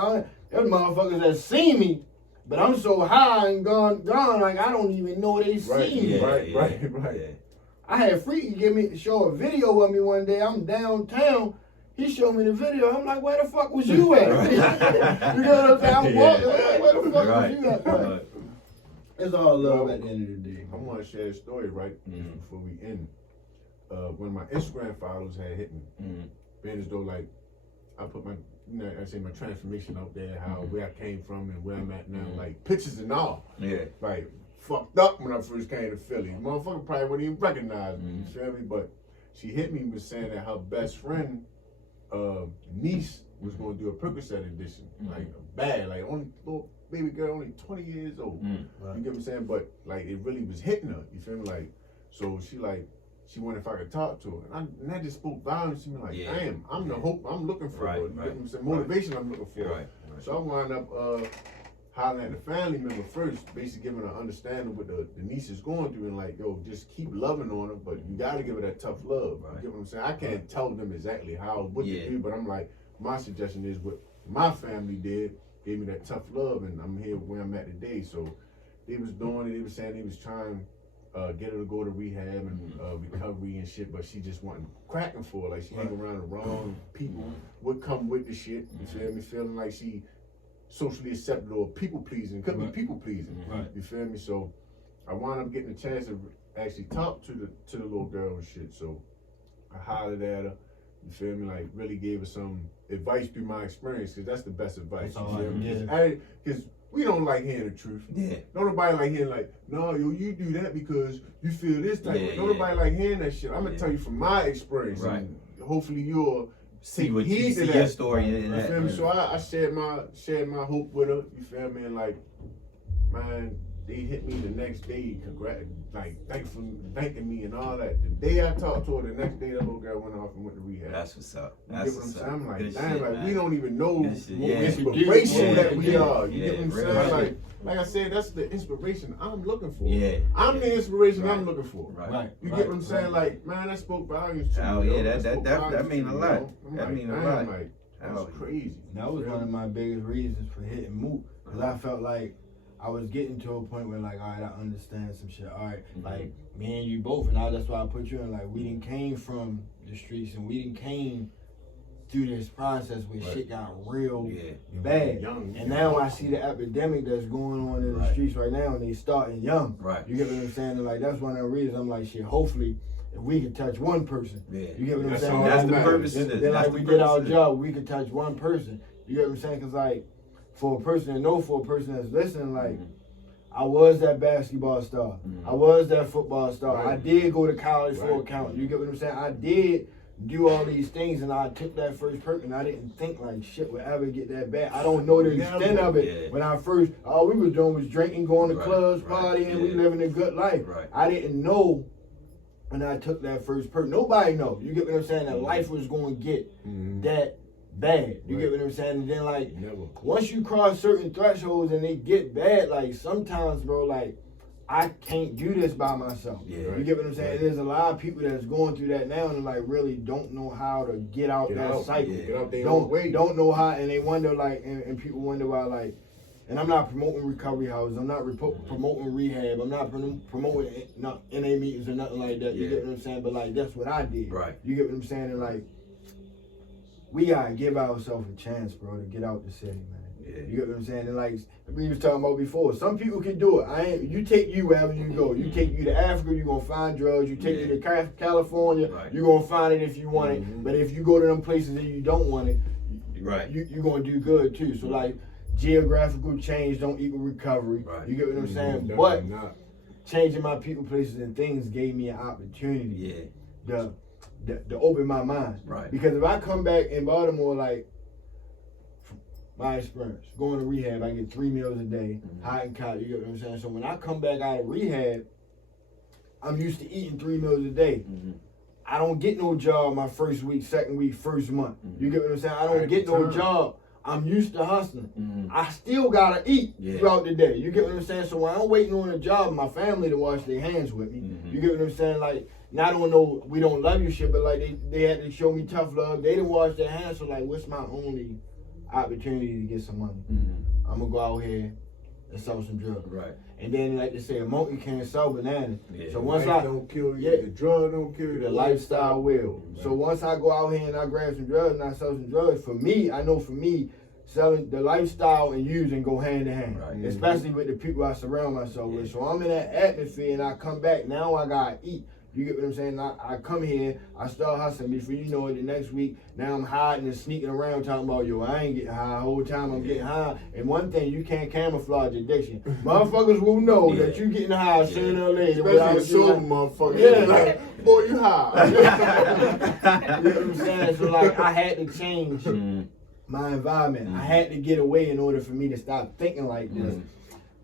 there's motherfuckers that see me, but I'm so high and gone, like I don't even know they see me. Right. I had Freaky show a video of me one day. I'm downtown. He showed me the video. I'm like, where the fuck was you at? You know what I'm saying? I'm walking. I'm like, where the fuck was you at? But it's all love at the end of the day. I want to share a story before we end. When my Instagram followers had hit me, being as though like I put my, I say my transformation out there, where I came from and where I'm at now, like pictures and all. Yeah. Like fucked up when I first came to Philly. Motherfucker probably wouldn't even recognize me. You feel me? But she hit me with saying that her best friend. Niece was going to do a Percocet edition, like a bad, like only little baby girl, only 20 years old. You get what I'm saying? But like it really was hitting her. You feel me? Like so she wanted if I could talk to her, and that just spoke volumes to me. Like damn, I'm the hope I'm looking for. You get what I'm saying? Motivation I'm looking for. So I wound up hollering at the family member first, basically giving her understanding what the niece is going through, and like, yo, just keep loving on her, but you gotta give her that tough love. You get what I'm saying? I can't tell them exactly what to do, but I'm like, my suggestion is what my family did, gave me that tough love, and I'm here where I'm at today. So they was doing it, they was saying they was trying get her to go to rehab and recovery and shit, but she just wasn't cracking for her. Like she hang around the wrong people, would come with the shit, you feel me? Feeling like she socially acceptable or people pleasing, could be people pleasing. You feel me? So I wound up getting a chance to actually talk to the little girl and shit. So I hollered at her. You feel me? Like really gave her some advice through my experience, because that's the best advice. That's you feel me? Because we don't like hearing the truth. Don't nobody like hearing like, no, yo, you do that because you feel this type of. Don't nobody like hearing that shit. I'm gonna tell you from my experience. And hopefully you'll see what you see your story in that. You feel me? So I shared my hope with her. You feel me? And like, man, they hit me the next day, thanking me and all that. The day I talked to her, the next day that little girl went off and went to rehab. That's what's up. You get what I'm saying? I'm like, good damn, shit, like man. we don't even know what inspiration that we are. You get what I'm saying? Right. Like I said, that's the inspiration I'm looking for. I'm the inspiration I'm looking for. You get what I'm saying? Like, man, that spoke volumes to me. Oh yeah, that mean a lot. That mean a lot. Like, that's crazy. That was one of my biggest reasons for hitting Moot, because I felt like I was getting to a point where like, all right, I understand some shit. All right, like me and you both, and that's why I put you in. Like, we didn't came from the streets, and we didn't came through this process where shit got real bad. And now I see the epidemic that's going on in the streets right now, and they starting young. You get what I'm saying? And like, that's one of the reasons I'm like, shit, hopefully if we could touch one person. You get what I'm saying? That's the purpose of this. Then like we did our job, we could touch one person. You get what I'm saying? Because like, for a person to know, for a person that's listening, like, I was that basketball star. I was that football star. I did go to college for accounting. You get what I'm saying? I did do all these things, and I took that first perk, and I didn't think like shit would ever get that bad. I don't know the extent of it. When I first, all we was doing was drinking, going to clubs, partying, we living a good life. I didn't know when I took that first perk. Nobody know. You get what I'm saying? That life was going to get that bad. You get what I'm saying? And then like, once you cross certain thresholds and they get bad, like sometimes, bro, like, I can't do this by myself. You get what I'm saying? There's a lot of people that's going through that now and like really don't know how to get out that cycle. Get out their own way. Don't know how, and they wonder like, and people wonder why like, and I'm not promoting recovery houses. I'm not promoting rehab. I'm not promoting NA meetings or nothing like that. You get what I'm saying? But like, that's what I did. You get what I'm saying? And like, we gotta give ourselves a chance, bro, to get out the city, man. You get what I'm saying? And like we was talking about before, some people can do it. You take you wherever you go. You take you to Africa, you're gonna find drugs. You take you to California, you're gonna find it if you want it. But if you go to them places that you don't want it, you're gonna do good too. So like, geographical change don't equal recovery. You get what I'm saying? But changing my people, places, and things gave me an opportunity to open my mind. Because if I come back in Baltimore, like, my experience, going to rehab, I get 3 meals a day, hot and cold, you get what I'm saying? So when I come back out of rehab, I'm used to eating 3 meals a day. I don't get no job my first week, second week, first month. You get what I'm saying? I don't get no job. I'm used to hustling. Mm-hmm. I still gotta eat Yeah. throughout the day. You get what I'm saying? So when I'm waiting on a job, my family to wash their hands with me. Mm-hmm. You get what I'm saying? Like, not on no we don't love you shit, but like they had to show me tough love. They didn't wash their hands, so like, what's my only opportunity to get some money? Mm-hmm. I'm gonna go out here and sell some drugs. Right. And then, like they say, a monkey can't sell bananas. Yeah. So once Life I don't kill you, yeah. the drug don't kill you, the lifestyle will. So once I go out here and I grab some drugs and I sell some drugs, for me, I know for me, selling the lifestyle and using go hand in hand. Right. Especially with the people I surround myself with. So I'm in that atmosphere and I come back, now I gotta eat. You get what I'm saying? I come here, I start hustling. Before you know it, the next week, now I'm hiding and sneaking around talking about, yo, I ain't getting high. The whole time I'm getting high. And one thing, you can't camouflage addiction. Motherfuckers will know that you getting high sooner or later. Especially a sober motherfucker. Yeah. Like, boy, you high. You know what I'm saying? So like, I had to change my environment. I had to get away in order for me to stop thinking like this.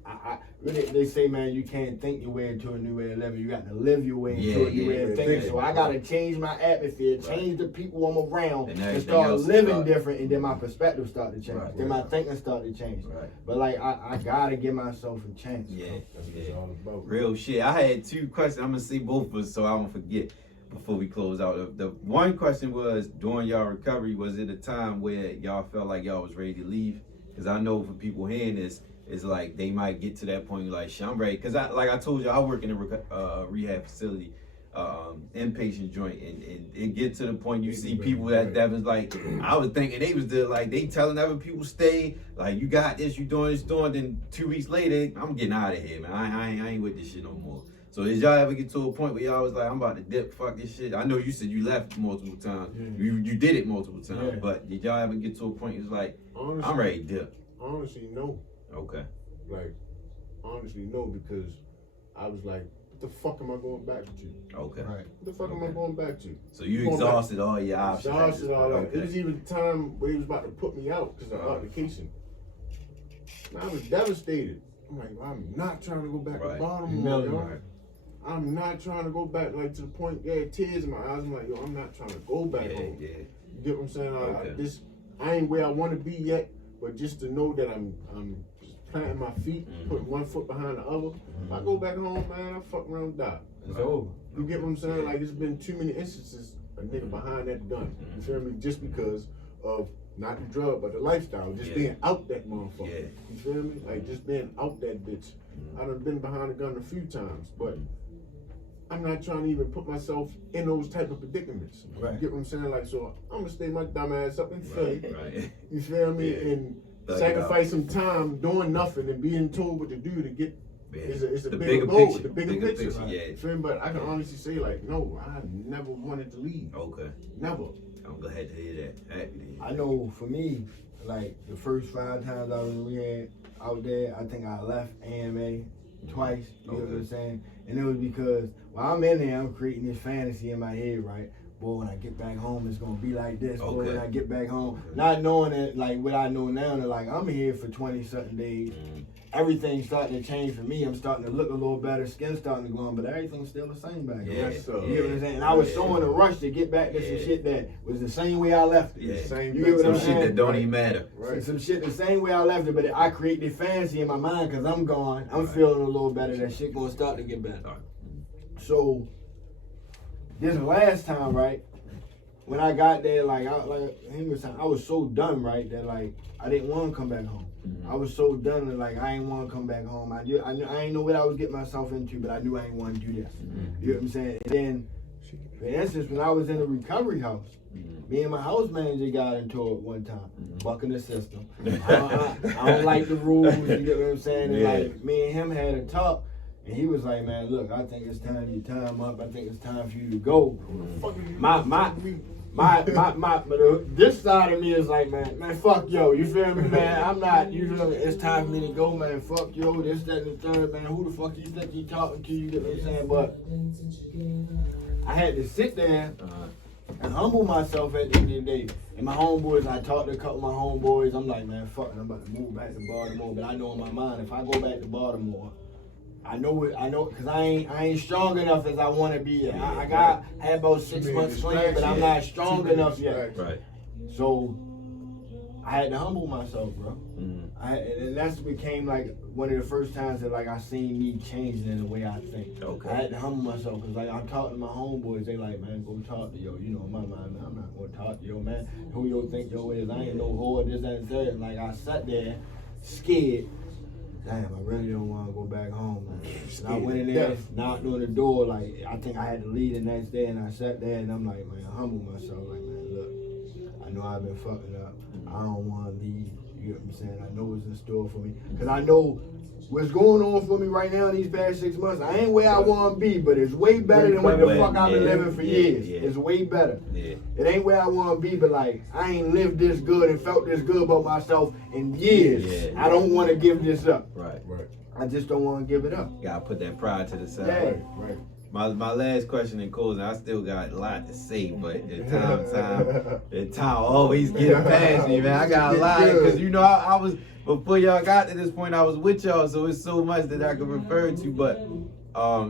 I really, they say, man, you can't think your way into a new way of living. You got to live your way into a new way of thinking. So I got to change my atmosphere, change the people I'm around, and start living different. And then my perspective start to change. Then my thinking start to change. But like, I got to give myself a chance. Yeah, That's what it's all about. real shit. I had 2 questions. I'm gonna say both of us so I don't forget before we close out. The one question was, during y'all recovery, was it a time where y'all felt like y'all was ready to leave? Because I know for people hearing this, it's like they might get to that point like, shit, I'm ready. Because like I told you, I work in a rehab facility, inpatient joint, and it get to the point you see people that was like, I was thinking they was there, like they telling other people stay, like you got this, you doing this, then 2 weeks later, I'm getting out of here, man. I ain't with this shit no more. So did y'all ever get to a point where y'all was like, I'm about to dip, fuck this shit? I know you said you left multiple times. You did it multiple times, but did y'all ever get to a point it's like, Honestly, I'm ready to dip? Honestly, no. Okay. Like, honestly, no, because I was like, what the fuck am I going back to? Okay. Right. What the fuck am I going back to? So you exhausted all your options. Exhausted all that. Okay. It was even time where he was about to put me out because of altercation. I was devastated. I'm like, I'm not trying to go back to Baltimore, yo. I'm not trying to go back, like, to the point, tears in my eyes. I'm like, yo, I'm not trying to go back home. Yeah. You get what I'm saying? I ain't where I want to be yet, but just to know that I'm just planting my feet, putting one foot behind the other. If I go back home, man, I fuck around and die. It's over. You get what I'm saying? Like, it's been too many instances a nigga behind that gun. You feel me? Just because of not the drug, but the lifestyle. Just being out that motherfucker. You feel me? Like, just being out that bitch. I done been behind the gun a few times, but I'm not trying to even put myself in those type of predicaments. Right. You get what I'm saying? Like, so I'm gonna stay my dumb ass up in Philly. Right. You feel me? And sacrifice some time doing nothing and being told what to do to get it's a bigger goal, picture. the bigger picture. Right? Yeah. You feel me? But I can honestly say, like, no, I never wanted to leave. Okay. Never. I'm glad to hear that. Happy to hear that. I know for me, like the first 5 times I was in rehab out there, I think I left AMA twice. You know what I'm saying? And it was because while I'm in there, I'm creating this fantasy in my head, right? Boy, when I get back home, it's gonna be like this. Boy, when I get back home, not knowing that, like what I know now, that like I'm here for 20-something days. Everything's starting to change for me. I'm starting to look a little better. Skin's starting to go on, but everything's still the same back home. Yes, sir. You know what I'm saying? And I was so in a rush to get back to some shit that was the same way I left it. Yeah. Same You get what Some I'm shit saying? that don't even matter. Right. Some shit the same way I left it, but I create the fantasy in my mind because I'm gone. I'm feeling a little better. That shit gonna start to get better. So this last time, right? When I got there, like I was so done, right? That like I didn't want to come back home. I was so done that like I ain't want to come back home. I ain't know what I was getting myself into, but I knew I ain't want to do this. You know what I'm saying? And then, for instance, when I was in the recovery house, me and my house manager got into it one time, bucking the system. I don't like the rules. You get what I'm saying? And like me and him had a talk. And he was like, man, look, I think it's time you time up. I think it's time for you to go. This side of me is like, man, fuck yo. You feel me, man? I'm not, you feel me? It's time for me to go, man. Fuck yo, this, that, and the third, man. Who the fuck you think you talking to? You get what I'm saying? But I had to sit there and humble myself at the end of the day. And my homeboys, I talked to a couple of my homeboys. I'm like, man, fuck it, I'm about to move back to Baltimore. But I know in my mind, if I go back to Baltimore, I know, because I ain't strong enough as I want to be yet. I had about 6 months clean, but I'm not strong enough yet. Right. So I had to humble myself, bro. And that's became like one of the first times that like I seen me changing in the way I think. Okay. I had to humble myself because like I'm talking to my homeboys. They like, man, go talk to yo. You know, in my mind, man, I'm not gonna talk to yo, man. Who yo think yo is? I ain't no whore, this, that, and third. And like I sat there, scared. Damn, I really don't want to go back home. And I went in there, knocked on the door. Like I think I had to leave the next day, and I sat there and I'm like, man, humble myself. Like, man, look, I know I've been fucking up. I don't want to leave. You know what I'm saying? I know what's in store for me. Because I know what's going on for me right now in these past 6 months. I ain't where I want to be, but it's way better than what the fuck I've been living for years. It's way better. It ain't where I want to be, but like, I ain't lived this good and felt this good about myself in years. I don't want to give this up. Right. I just don't want to give it up. Gotta put that pride to the side. Right. My last question in closing, I still got a lot to say, but the time always getting past me, man. I got a lot, because you know I was, before y'all got to this point, I was with y'all, so it's so much that I could refer to. But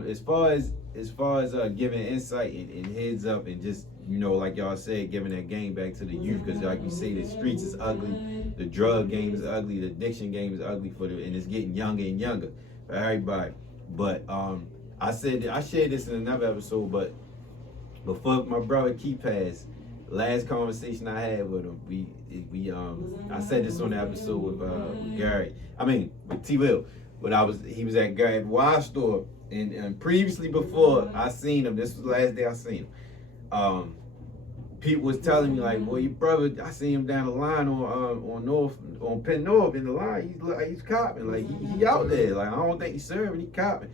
as far as giving insight and heads up, and just, you know, like y'all said, giving that game back to the youth, because like you say, the streets is ugly, the drug game is ugly, the addiction game is ugly and it's getting younger and younger for everybody. But I shared this in another episode, but before my brother Key passed, last conversation I had with him, I said this on the episode with Gary. I mean with T Will, but he was at Gary's Wild store, and previously before I seen him, this was the last day I seen him. People was telling me like, boy, your brother, I seen him down the line on Penn North in the line. He's copping, like he out there. Like I don't think he's serving, he copping.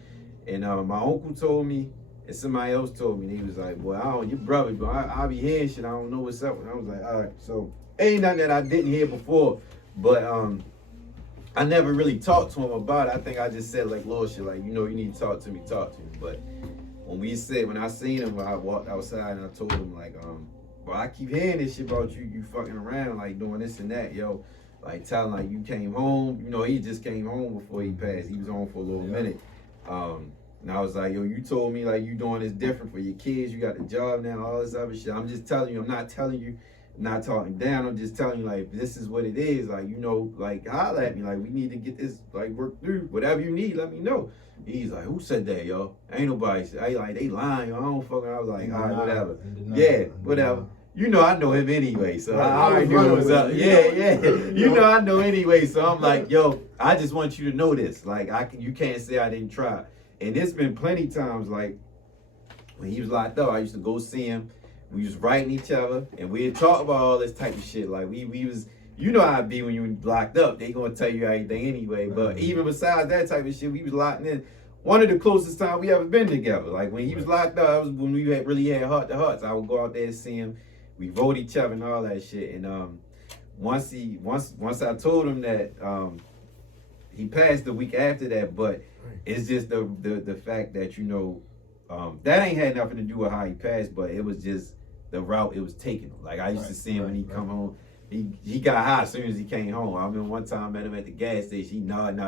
And my uncle told me, and somebody else told me, and he was like, boy, your brother, but I be hearing shit, I don't know what's up. And I was like, all right, so ain't nothing that I didn't hear before, but I never really talked to him about it. I think I just said like little shit, like, you know, you need to talk to me. But when I seen him, I walked outside and I told him like, bro, I keep hearing this shit about you fucking around, like doing this and that, yo. Like telling like you came home, you know, he just came home before he passed. He was home for a little minute. And I was like, yo, you told me like you doing this different for your kids, you got the job now, all this other shit. I'm just telling you, I'm not telling you, not talking down, I'm just telling you like this is what it is. Like, you know, like holler at me, like we need to get this like worked through. Whatever you need, let me know. He's like, who said that, yo? Ain't nobody said. They lying, yo. I don't fucking. I was like, all right, whatever. Yeah, whatever. You know I know him anyway, so I already knew what was up. Yeah. You know I know anyway, so I'm like, yo, I just want you to know this. Like, you can't say I didn't try. And it's been plenty times, like, when he was locked up, I used to go see him. We was writing each other, and we'd talk about all this type of shit. Like, we was, you know how it be when you locked up. They gonna tell you everything anyway. But even besides that type of shit, we was locked in. One of the closest time we ever been together. Like, when he was locked up, that was when we really had heart-to-hearts. I would go out there and see him. We wrote each other and all that shit. And once I told him that he passed the week after that, but it's just the fact that, you know, that ain't had nothing to do with how he passed, but it was just the route it was taking. Like I used to see him when he come home. He got high as soon as he came home. I remember one time I met him at the gas station. He nodded.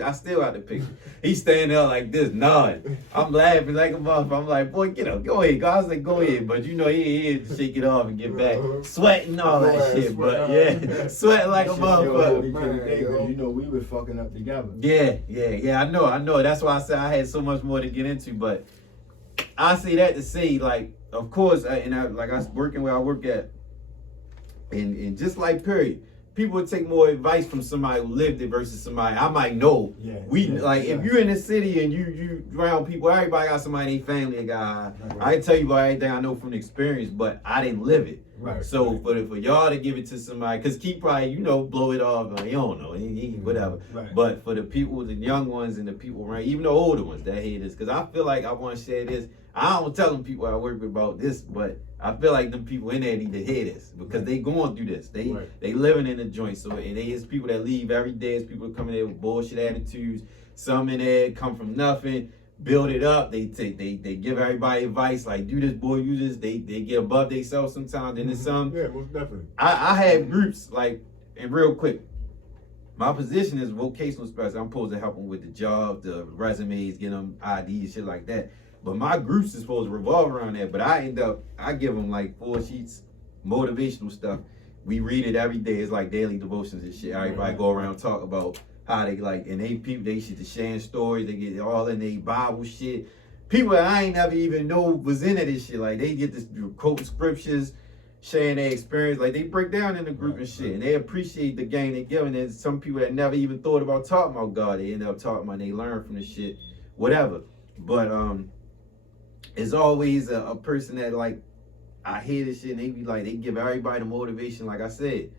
I still got the picture. He's standing there like this, nodding. I'm laughing like a motherfucker. I'm like, boy, get up, go ahead. I was like, go ahead. But you know, he had to shake it off and get back. Sweating all that shit. But yeah, sweating like a motherfucker. You know, we was fucking up together. Yeah. I know. That's why I said I had so much more to get into. But I say that to say, like, of course, I was working where I work at. And just like period, people would take more advice from somebody who lived it versus somebody I might know. If you're in the city and you around people, everybody got somebody in their family that got high. I can tell you about everything I know from the experience, but I didn't live it. So for y'all to give it to somebody, because Keith probably, you know, blow it off, like, you don't know, whatever. But for the people, the young ones and the people around, even the older ones that hear this, because I feel like I want to share this. I don't tell them people I work with about this, but I feel like them people in there need to hear this because they going through this. They living in the joint. So and there's people that leave every day. There's people that come in there with bullshit attitudes. Some in there come from nothing, build it up. They give everybody advice like do this, boy, you this. They get above themselves sometimes. And there's some. Yeah, most definitely. I have groups like, and real quick, my position is vocational specialist. I'm supposed to help them with the job, the resumes, get them IDs, shit like that. But my groups is supposed to revolve around that. But I give them like 4 sheets, motivational stuff. we read it every day. It's like daily devotions and shit. Everybody go around talk about how they like, and they shit to sharing stories. They get all in their Bible shit. People that I ain't never even know was into this shit. Like they get this quote scriptures, sharing their experience. Like they break down in the group and shit, and they appreciate the game they're giving. There's some people that never even thought about talking about God. They end up talking about. They learn from the shit, whatever. But it's always a person that like I hear this shit and they be like they give everybody the motivation. Like I said,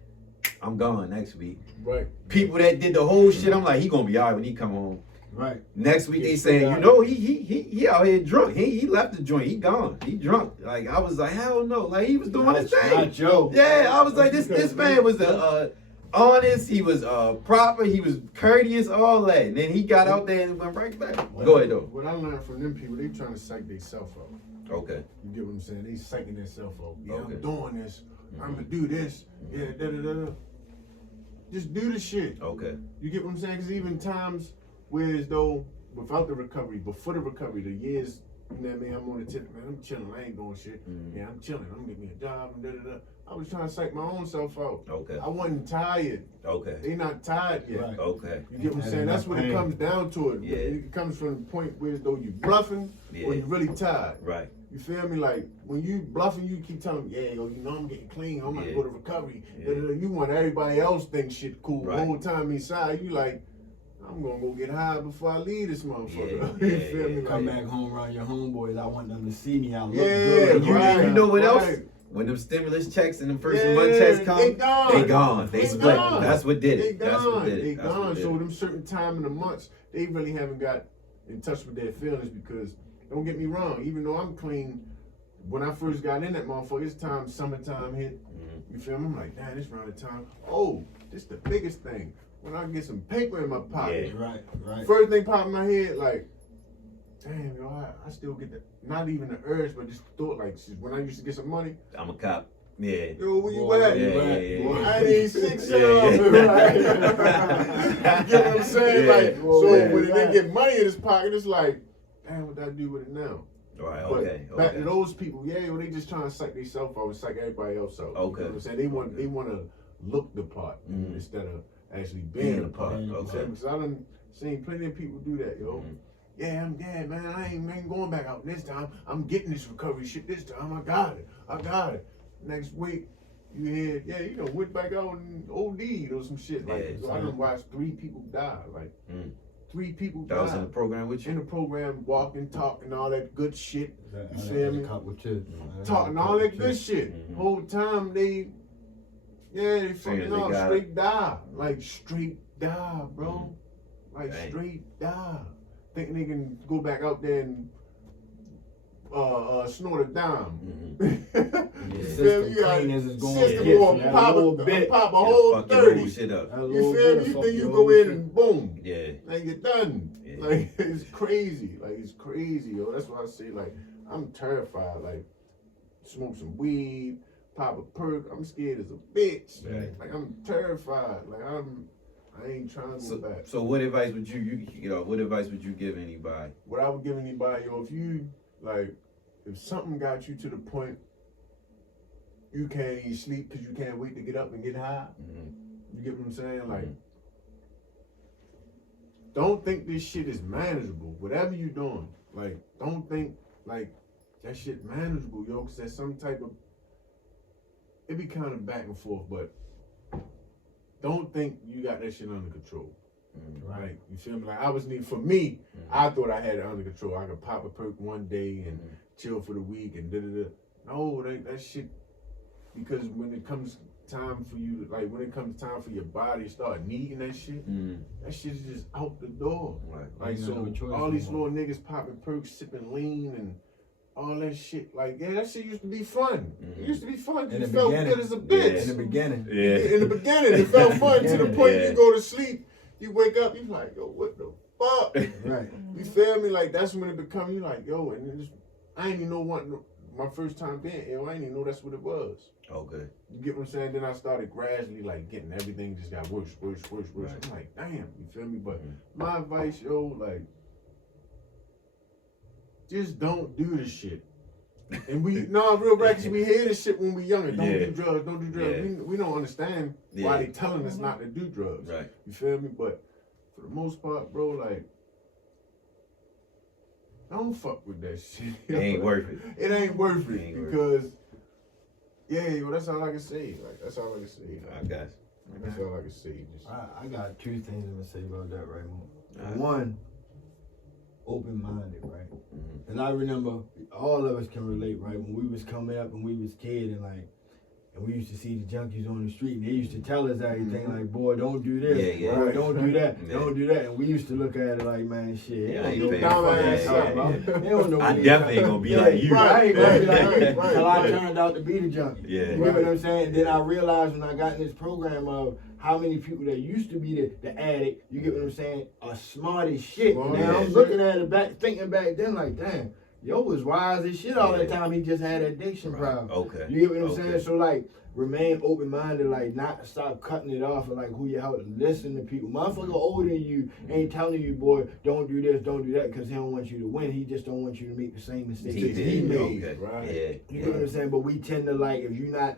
I'm gone next week. Right. People that did the whole shit, I'm like, he gonna be all right when he come home. Right. Next week they saying, you know, he out here drunk. He left the joint. He gone. He drunk. Like I was like, hell no. Like he was doing his thing. Not Joe. Yeah, I was like, this man was honest. He was proper. He was courteous. All that. And then he got out there and went right back. Go ahead though. What I learned from them people, they trying to psych themselves out. Okay. You get what I'm saying? They psyching themselves out. Yeah, Okay. I'm doing this. I'm gonna do this. Yeah, da da da. Just do the shit. Okay. You get what I'm saying? Because even times where as though without the recovery, before the recovery, the years, you know what I mean? I'm on the tip, man. I'm chilling. I ain't doing shit. Yeah, I'm chilling. I'm getting me a job and da da da. I was trying to psych my own self out. Okay. I wasn't tired. Okay. They not tired yet. Right. Okay. You get what I'm saying? That's what it comes down to. It. Yeah. It comes from the point where as though you bluffing or you really tired. Right. You feel me? Like when you bluffing, you keep telling them, yeah, yo, you know I'm getting clean. I'm gonna go to recovery. Yeah. You want everybody else think shit cool. Right. The whole time inside, you like, I'm gonna go get high before I leave this motherfucker. Yeah, You feel me? Come Like, back home around your homeboys. I want them to see me. I look Yeah, good. right. You know what else? Right. When them stimulus checks and them first month checks come, they gone. they gone. They split. gone. That's what did They it. That's what gone. did They it. That's what gone. did So it. them certain time in the months, they really haven't got in touch with their feelings because don't get me wrong, even though I'm clean, when I first got in that motherfucker, it's time, summertime hit. You feel me? I'm like, damn, this round of time. Oh, this the biggest thing. When I get some paper in my pocket. Right, right. First thing pop in my head, like, damn, yo, I still get the, not even the urge, but just thought, like, when I used to get some money, I'm a cop. Yeah. yo, where you Boy, at? yeah. I need 6 Yeah, y'all. yeah. Right? You get what I'm saying? Yeah. Like, so Yeah. when they get money in his pocket, it's like, damn, what do I do with it now? Right. But Okay. back to Okay. those people, yeah, yo, they just trying to psych themselves out and psych everybody else out. Okay. You know what I'm saying? They want to look the part instead of actually being the part. Being You know what I'm saying? okay. Because I done seen plenty of people do that, yo. Yeah, I'm dead, man. I ain't going back out this time. I'm getting this recovery shit this time. I got it. Next week, you hear, yeah, you know, went back out and OD'd or some shit. Like, Yeah, so I done watched 3 people die. Like, 3 people That was in the died. program with In you. the program, walking, talking, all that good shit. You I feel had me? a couple too. Talking all that good shit. Whole time they fucking Soon as they off, got straight die. Like straight die, bro. Like Dang. straight die. Thinking they can go back out there and snort a dime. The You feel system me? You got cleaners is going system to get gonna that pop little bit. a It'll whole fuck your 30. whole shit up. That You little feel bit me? You fuck think you your go whole in shit. and boom. Yeah. Like you're done. Yeah. Like it's crazy. Like it's crazy, yo. That's why I say like I'm terrified. Like smoke some weed, pop a perk. I'm scared as a bitch. Right. Like I'm terrified. Like I ain't trying to go back. So what advice would what advice would you give anybody? What I would give anybody, yo, if you like, if something got you to the point you can't even sleep because you can't wait to get up and get high. You get what I'm saying? Like, don't think this shit is manageable. Whatever you doing, like, don't think like that shit manageable, yo, because there's some type of, it be kind of back and forth, but don't think you got that shit under control. Right. You feel me? Like I was for me, I thought I had it under control. I could pop a perk one day and chill for the week and da-da-da. No, that shit, because when it comes time for you, like when it comes time for your body to start needing that shit, that shit is just out the door. Right. Like, You so got no choice all these no more. little niggas popping perks, sipping lean and all that shit, like, yeah, that shit used to be fun. It used to be fun. In You the felt beginning. good as a bitch. In the beginning. In the beginning, it felt fun to the point you go to sleep, you wake up, you like, yo, what the fuck? Right. You feel me? Like, that's when it become, you like, yo, and it's, I ain't even know what, my first time being ill, I ain't even know that's what it was. Okay. You get what I'm saying? Then I started gradually, like, getting everything just got worse. Right. I'm like, damn, you feel me? But my advice, yo, like, just don't do the shit. And real rappers, we hear this shit when we younger. Don't Yeah. do drugs, don't do drugs. Yeah. We don't understand Yeah. why they telling us not to do drugs. Right. You feel me? But for the most part, bro, like, don't fuck with that shit. It ain't worth it. It ain't worth it Ain't worth because, that's all I can say. Like, that's all I can say. I got you. That's all I can say. Just, I got 2 things I'm gonna say about that, right? Alright. One, open-minded, right? Mhm. And I remember all of us can relate, right? When we was coming up and we was kids and we used to see the junkies on the street and they used to tell us everything like, boy, don't do this, Yeah, yeah. boy, don't do that, Yeah. don't do that. And we used to look at it like, man, shit, Yeah, they you don't paying know for what it. they talking Yeah, about. yeah. They don't know I what they definitely ain't talking gonna be about. like you. Right, I ain't gonna be like you. Right, Till I right. turned out to be the junkie. Yeah. You get what I'm saying? Then I realized when I got in this program of how many people that used to be the addict, you get what I'm saying, are smart as shit. Smart Now as I'm shit. looking at it thinking back then like, damn, yo was wise as shit all that Yeah. time. He just had an addiction Right. problem. Okay. You get what I'm Okay. saying? So like, remain open-minded, like not stop cutting it off and like who you help listen to people. Motherfucker older than you ain't telling you, boy, don't do this, don't do that, because he don't want you to win. He just don't want you to make the same mistakes He that did. he made. Okay. Right. Yeah. You know what I'm saying? But we tend to like, if you're not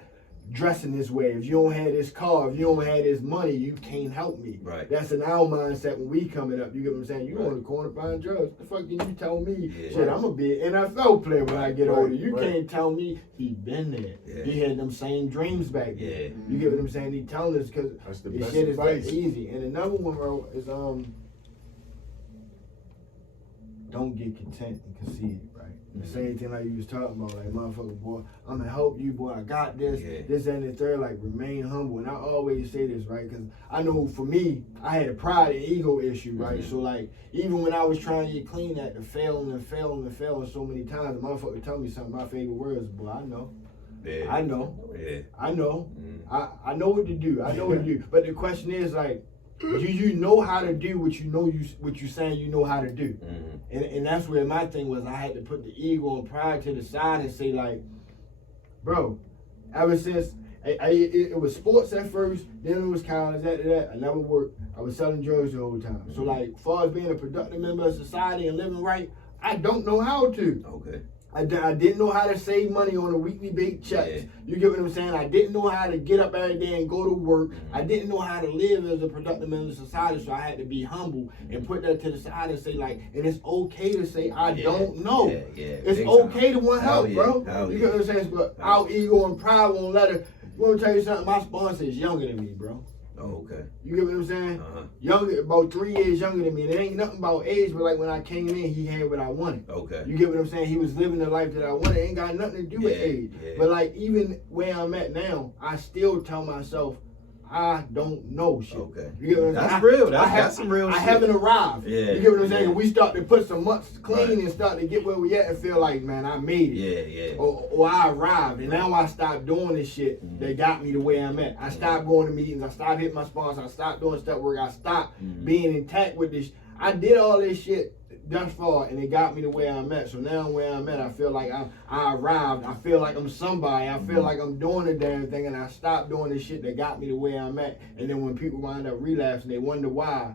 dressing this way, if you don't have this car, if you don't have this money, you can't help me. Right. That's in our mindset when we coming up. You get what I'm saying? You Right. on the corner buying drugs. The fuck did you tell me? Yeah. Shit, I'm gonna be an NFL player when I get Right. older. You Right. can't tell me he been there. Yeah. He had them same dreams back then. Yeah. You get what I'm saying? He telling us because That's the this best shit is that advice. easy. And another one, bro, is don't get content and conceited, right? The same thing like you was talking about, like, motherfucker, boy, I'm gonna help you, boy, I got this, Yeah. this and the third, like, remain humble. And I always say this, right? Because I know for me, I had a pride and ego issue, right? Mhm. So, like, even when I was trying to get clean at the failing so many times, the motherfucker tell me something, my favorite words, boy, I know. Yeah. I know. Yeah. I know. Mhm. I know what to do. I know what to do. But the question is, like, do you know how to do what you saying you know how to do? Mhm. And that's where my thing was. I had to put the ego and pride to the side and say, like, bro, ever since it was sports at first, then it was college. After that, I never worked. I was selling drugs the whole time. So, like, as far as being a productive member of society and living right, I don't know how to. Okay. I didn't know how to save money on a weekly baked checks. Yeah. You get what I'm saying? I didn't know how to get up every day and go to work. I didn't know how to live as a productive member of society, so I had to be humble and put that to the side and say, like, and it's okay to say, I Yeah. don't know. Yeah. Yeah. It's Big okay time. to want Hell help, yeah. bro. Hell You yeah. get what I'm saying? But our ego and pride won't let it. Let me tell you something. My sponsor is younger than me, bro. Oh, okay. You get what I'm saying? Uh-huh. Younger, about 3 years younger than me. And it ain't nothing about age, but like when I came in, he had what I wanted. Okay. You get what I'm saying? He was living the life that I wanted. It ain't got nothing to do with Yeah, age. yeah. But like even where I'm at now, I still tell myself, I don't know shit. Okay. You get what I'm saying? That's real. That's- I have- that's some real I shit. haven't arrived. Yeah, You get what I'm saying? yeah. We start to put some months clean Right. and start to get where we at and feel like, man, I made it. Yeah. Yeah. Or I arrived, and now I stopped doing this shit that got me to where I'm at. I stopped going to meetings, I stopped hitting my sponsor, I stopped doing step work, I stopped being intact with this. I did all this shit thus far, and it got me to where I'm at. So now where I'm at, I feel like I arrived. I feel like I'm somebody. I feel like I'm doing the damn thing, and I stopped doing the shit that got me to where I'm at. And then when people wind up relapsing, they wonder why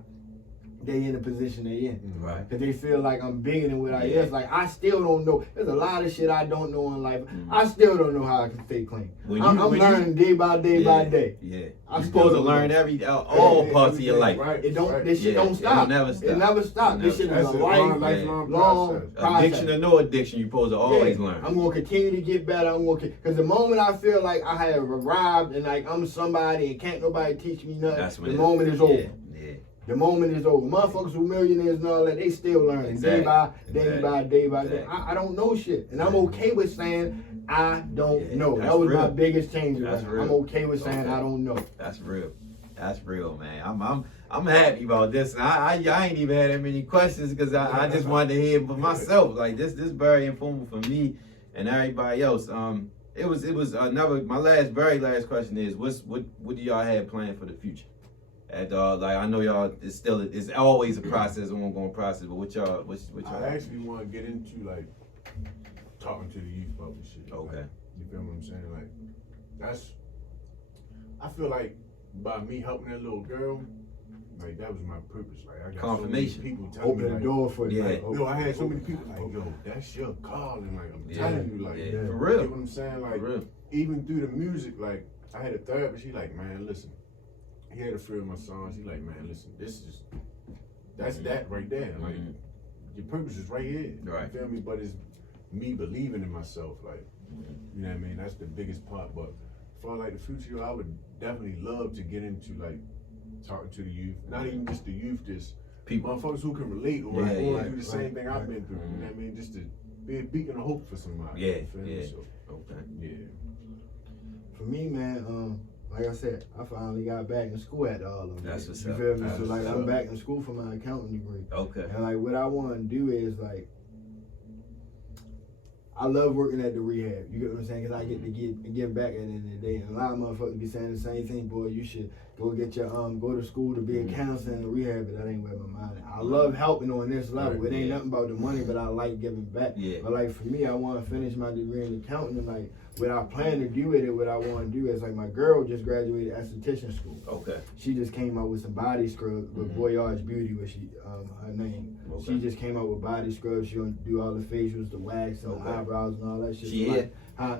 they in the position they in. Right. Cause they feel like I'm bigger than what I Yeah. is. Like I still don't know. There's a lot of shit I don't know in life. I still don't know how I can stay clean. I'm learning day by day by day. Yeah. I'm You're still supposed to don't learn know. all parts of your life. Right. It don't. Right. This shit Yeah, don't it stop. don't never stop. It never stop. This shit is That's a a long, lifelong lifelong process. Addiction or no addiction, you're supposed to always Yeah. learn. I'm gonna continue to get better. I'm gonna because the moment I feel like I have arrived and like I'm somebody and can't nobody teach me nothing, That's when the moment is over. Yeah. The moment is over. Motherfuckers who millionaires and all that, they still learning day by day by day by day. I don't know shit. And I'm okay with saying I don't Yeah, know. that's That was my real. biggest change. That's I'm real. okay with saying Okay. I don't know. That's real. That's real, man. I'm happy about this. And I ain't even had that many questions because I just wanted to hear it for myself. Like this very informative for me and everybody else. It was another. My very last question is what do y'all have planned for the future? Like I know y'all it's always a process, an ongoing process. But what y'all? I actually want to get into like talking to the youth about this shit. Okay. Like, you feel what I'm saying? Like I feel like by me helping that little girl, Like that was my purpose. Like I got Confirmation. so many people telling Open me, the like, door for you. Yeah. Like, yo, I had so many people like, yo, that's your calling. Like I'm Yeah. telling you, like, Yeah. you For know real. what I'm saying? For Like, real. even through the music, like I had a therapist. She like, man, listen. He had a few of my songs. He like, man, listen, that's that right there. Like your purpose is right here. Right. You feel me? But it's me believing in myself. Like, you know what I mean? That's the biggest part. But for like the future, I would definitely love to get into like talking to the youth. Not even just the youth, just People. motherfuckers who can relate or Yeah, going yeah. through the same thing I've been through. You know what I mean? Just to be a beacon of hope for somebody. Yeah, You feel me? yeah. So, Okay. yeah. For me, man, like I said, I finally got back in school after all of That's it. what's You up. feel me? That's So like what's I'm up. back in school for my accounting degree. Okay. And like what I want to do is like, I love working at the rehab. You get what I'm saying? Cause I get to give back at the end of the day. And a lot of motherfuckers be saying the same thing. Boy, you should go get your go to school to be a counselor in the rehab. But that ain't where my mind is. I love helping on this level. Right, It ain't yeah. nothing about the money, but I like giving back. Yeah. But like for me, I want to finish my degree in accounting. And like what I plan to do with it, what I want to do is like my girl just graduated esthetician school. Okay. She just came out with some body scrubs with Voyage Beauty, was her name. Okay. She just came out with body scrubs. She gonna do all the facials, the wax, and Okay. the eyebrows and all that shit. She So, here?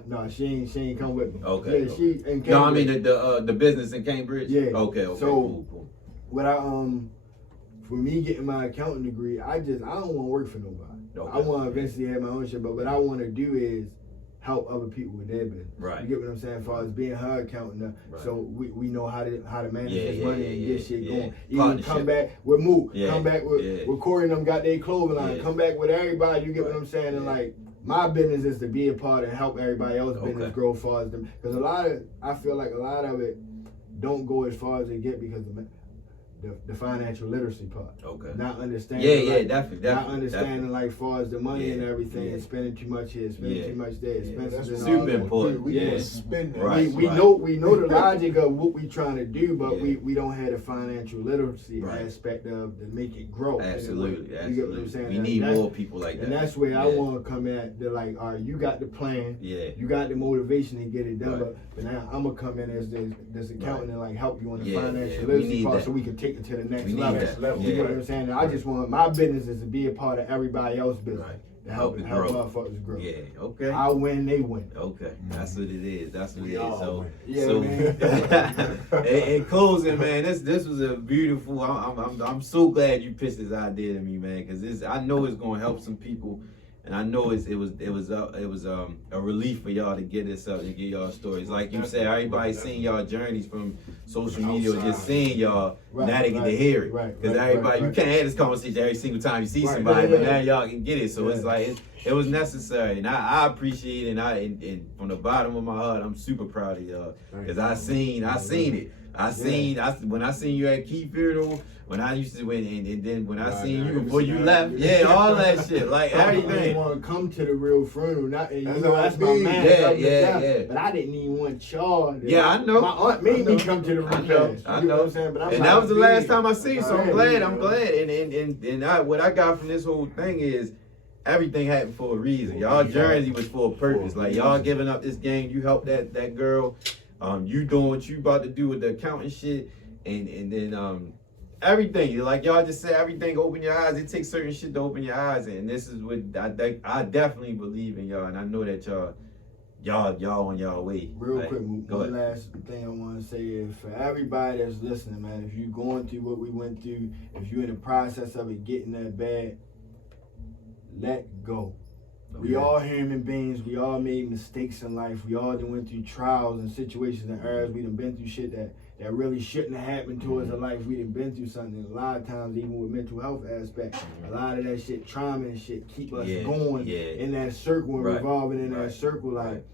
no, she ain't come with me. Okay. Yeah, she in No, I mean Cambridge. the business in Cambridge. Yeah. Okay. So- Cool. What I for me getting my accounting degree, I don't want to work for nobody. Okay. I want to eventually have my own shit, but what I want to do is help other people with their business. Right. You get what I'm saying? As far as being her accountant, Right. so we know how to manage Yeah, this yeah, money yeah, and yeah, get shit yeah. going. Even Partnership. come back with Mook, Yeah, come back with yeah. Corey and them got their clothing line. Yeah. Come back with everybody. You get what Right. I'm saying? And Yeah. like my business is to be a part and help everybody else's Okay. business grow as far as them. Because I feel like a lot of it don't go as far as they get because of the financial literacy part. Okay. Not understanding. Yeah, like, definitely. not understanding like far as the money Yeah, and everything yeah. and spending too much here, spending Yeah. too much there, Yeah, expenses That's and what all super that. important. We Yeah. gonna spend that. Right. We know the logic of what we trying to do, but Yeah. we don't have the financial literacy Right. aspect of to make it grow. in a way. Absolutely. You get what I'm Absolutely. saying? We And need that's- more people like that. And that's where I Yeah. want to come at. They're like, all right, you got the plan, Yeah. you got the motivation to get it done, Right. but now I'm gonna come in as this accountant and like help you on the Yeah, financial yeah, we literacy need part that. so we can take it to the next We need level. that. level. You Yeah. know what I'm saying? I just want my business is to be a part of everybody else's business. Right. To help it help grow. motherfuckers grow. Yeah. Okay. I win, they win. Okay, that's what it is. That's what We it is. all So, win. Yeah, so man. in closing, man, this was a beautiful. I'm so glad you pitched this idea to me, man, because I know it's gonna help some people, and I know it was a relief for y'all to get this up and get y'all stories. Like you said, everybody seen y'all journeys from social media, or just seeing y'all. Right, now they get to right, hear it, right, because right, everybody right, you can't have this conversation every single time you see Right, somebody, yeah, but yeah. now y'all can get it. So it's Yeah. like it was necessary, and I appreciate it. And from the bottom of my heart, I'm super proud of y'all, because I seen it. When I seen you at Key Funeral, when I used to win, and then when I Right, seen right. you before you Yeah. left, yeah, all that shit, like I didn't everything. want to come to the real funeral. Not, and you That's know, how that's it my be. man. Yeah, up and yeah, down, yeah. But I didn't even want y'all. to- Yeah, I know. My aunt made me come to the I repast. know, You I know what know. I'm saying? But I'm And like, that was the last big. time I seen you, so I'm Right, glad. yeah. I'm glad. And what I got from this whole thing is everything happened for a reason. Y'all journey was for a purpose. Like y'all giving up this game, you helped that girl. You doing what you about to do with the accounting shit, and then everything. Like y'all just said, everything open your eyes. It takes certain shit to open your eyes, and this is what I definitely believe in y'all, and I know that y'all on y'all way. Real Like, quick, go one ahead. last thing I want to say is for everybody that's listening, man, if you're going through what we went through, if you're in the process of it getting that bad, let go. We all human beings. We all made mistakes in life. We all done went through trials and situations and errors. We done been through shit that really shouldn't have happened to us in life. We done been through something. A lot of times, even with mental health aspect, a lot of that shit, trauma and shit, keep us going in that circle and revolving in that circle. Like,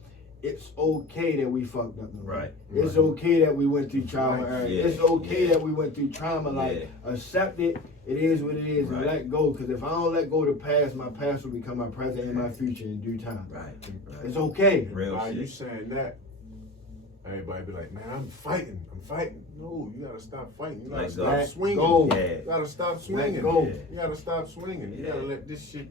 it's okay that we fucked up. Right. It's okay that we went through trauma. Right. Yeah. It's okay that we went through trauma. Like, accept it. It is what it is, and Right. let go. Because if I don't let go of the past, my past will become my present and my future in due time. Right. It's okay. Real While you shit. saying that, everybody be like, man, I'm fighting. No, you gotta stop fighting. You gotta Let stop go. swinging. Go. Yeah. You gotta stop swinging. go. You gotta stop swinging. You Yeah. gotta let this shit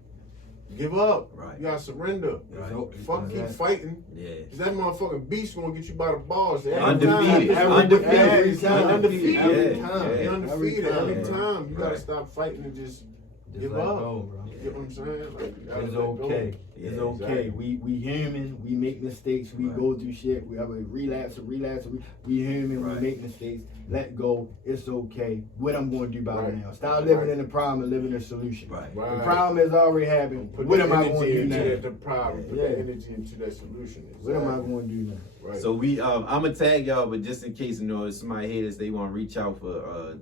Give up. Right. You gotta surrender. Right. Fuck keep fighting. Yeah. Cause that motherfucking beast gonna get you by the balls. Undefeated. Every time. Undefeated. Every Yeah, time. yeah. You're undefeated every Yeah. time. You gotta Right. stop fighting and just give let up. go, bro. You get what I'm saying? Like, you gotta It's let go. okay. Yeah, It's okay. exactly. We human. We make mistakes. We Right. go through shit. We have a relapse. We human. Right. We make mistakes. Let go. It's okay. What I'm going to do about it Right. now? Stop living Right. in the problem and living in the solution. Right. Right. The problem has already happened. Put What that am I going to energy do into now? that, the problem. Put that Yeah. energy into that solution. What am I Exactly. going to do now? Right. So we, I'm gonna tag y'all, but just in case if somebody hear this, they want to reach out for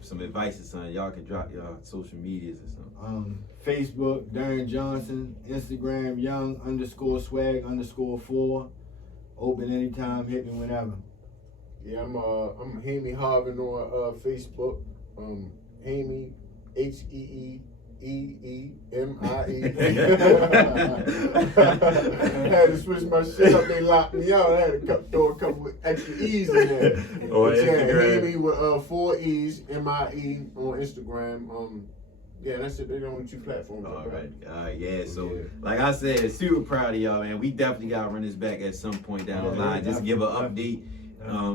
some advice or something. Y'all can drop y'all social medias or something. Facebook, Darrin Johnson. Instagram, young_swag_4. Open anytime. Hit me whenever. Yeah, I'm Heemie Harvin on Facebook. Heemie, HEEEEMIE. I had to switch my shit up. They locked me out. I had to throw a couple of extra E's in there. On But yeah, Instagram. Heemie with 4 E's, MIE on Instagram. Yeah, that's it. They're the only 2 platforms. All I got. right, yeah. So, Yeah. like I said, super proud of y'all, man. We definitely gotta run this back at some point down the Yeah, line. Just give an definitely. update.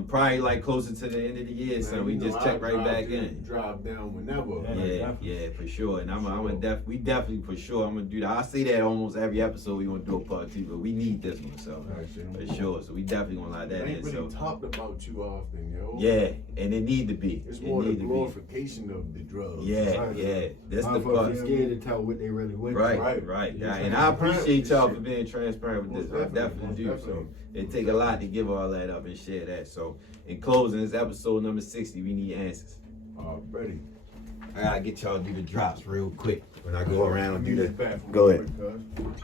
Probably like closer to the end of the year, so Man, we you just know, check I right drive back to- in. Drive down whenever. Yeah. Yeah, for sure. And I'm Sure. we definitely for sure. I'm gonna do that. I say that almost every episode. We gonna do a part 2, but we need this one, so for sure. So we definitely gonna lie that It in. ain't really So talked about too often, yo. yeah, and it need to be. It's It more the need to be. glorification of the drugs. Yeah, Right. yeah. That's the Motherfuckers part. scared to tell what they really went through. Right. Right. Yeah, Yeah, and I appreciate y'all for shit. being transparent with this. Most I definitely definitely, do. most So definitely. it take a lot to give all that up and share that. So in closing, this episode number 60. We need answers. Ready. I gotta get y'all to do the drops real quick when I go around and do the. Bathroom Go ahead. quick, cuz.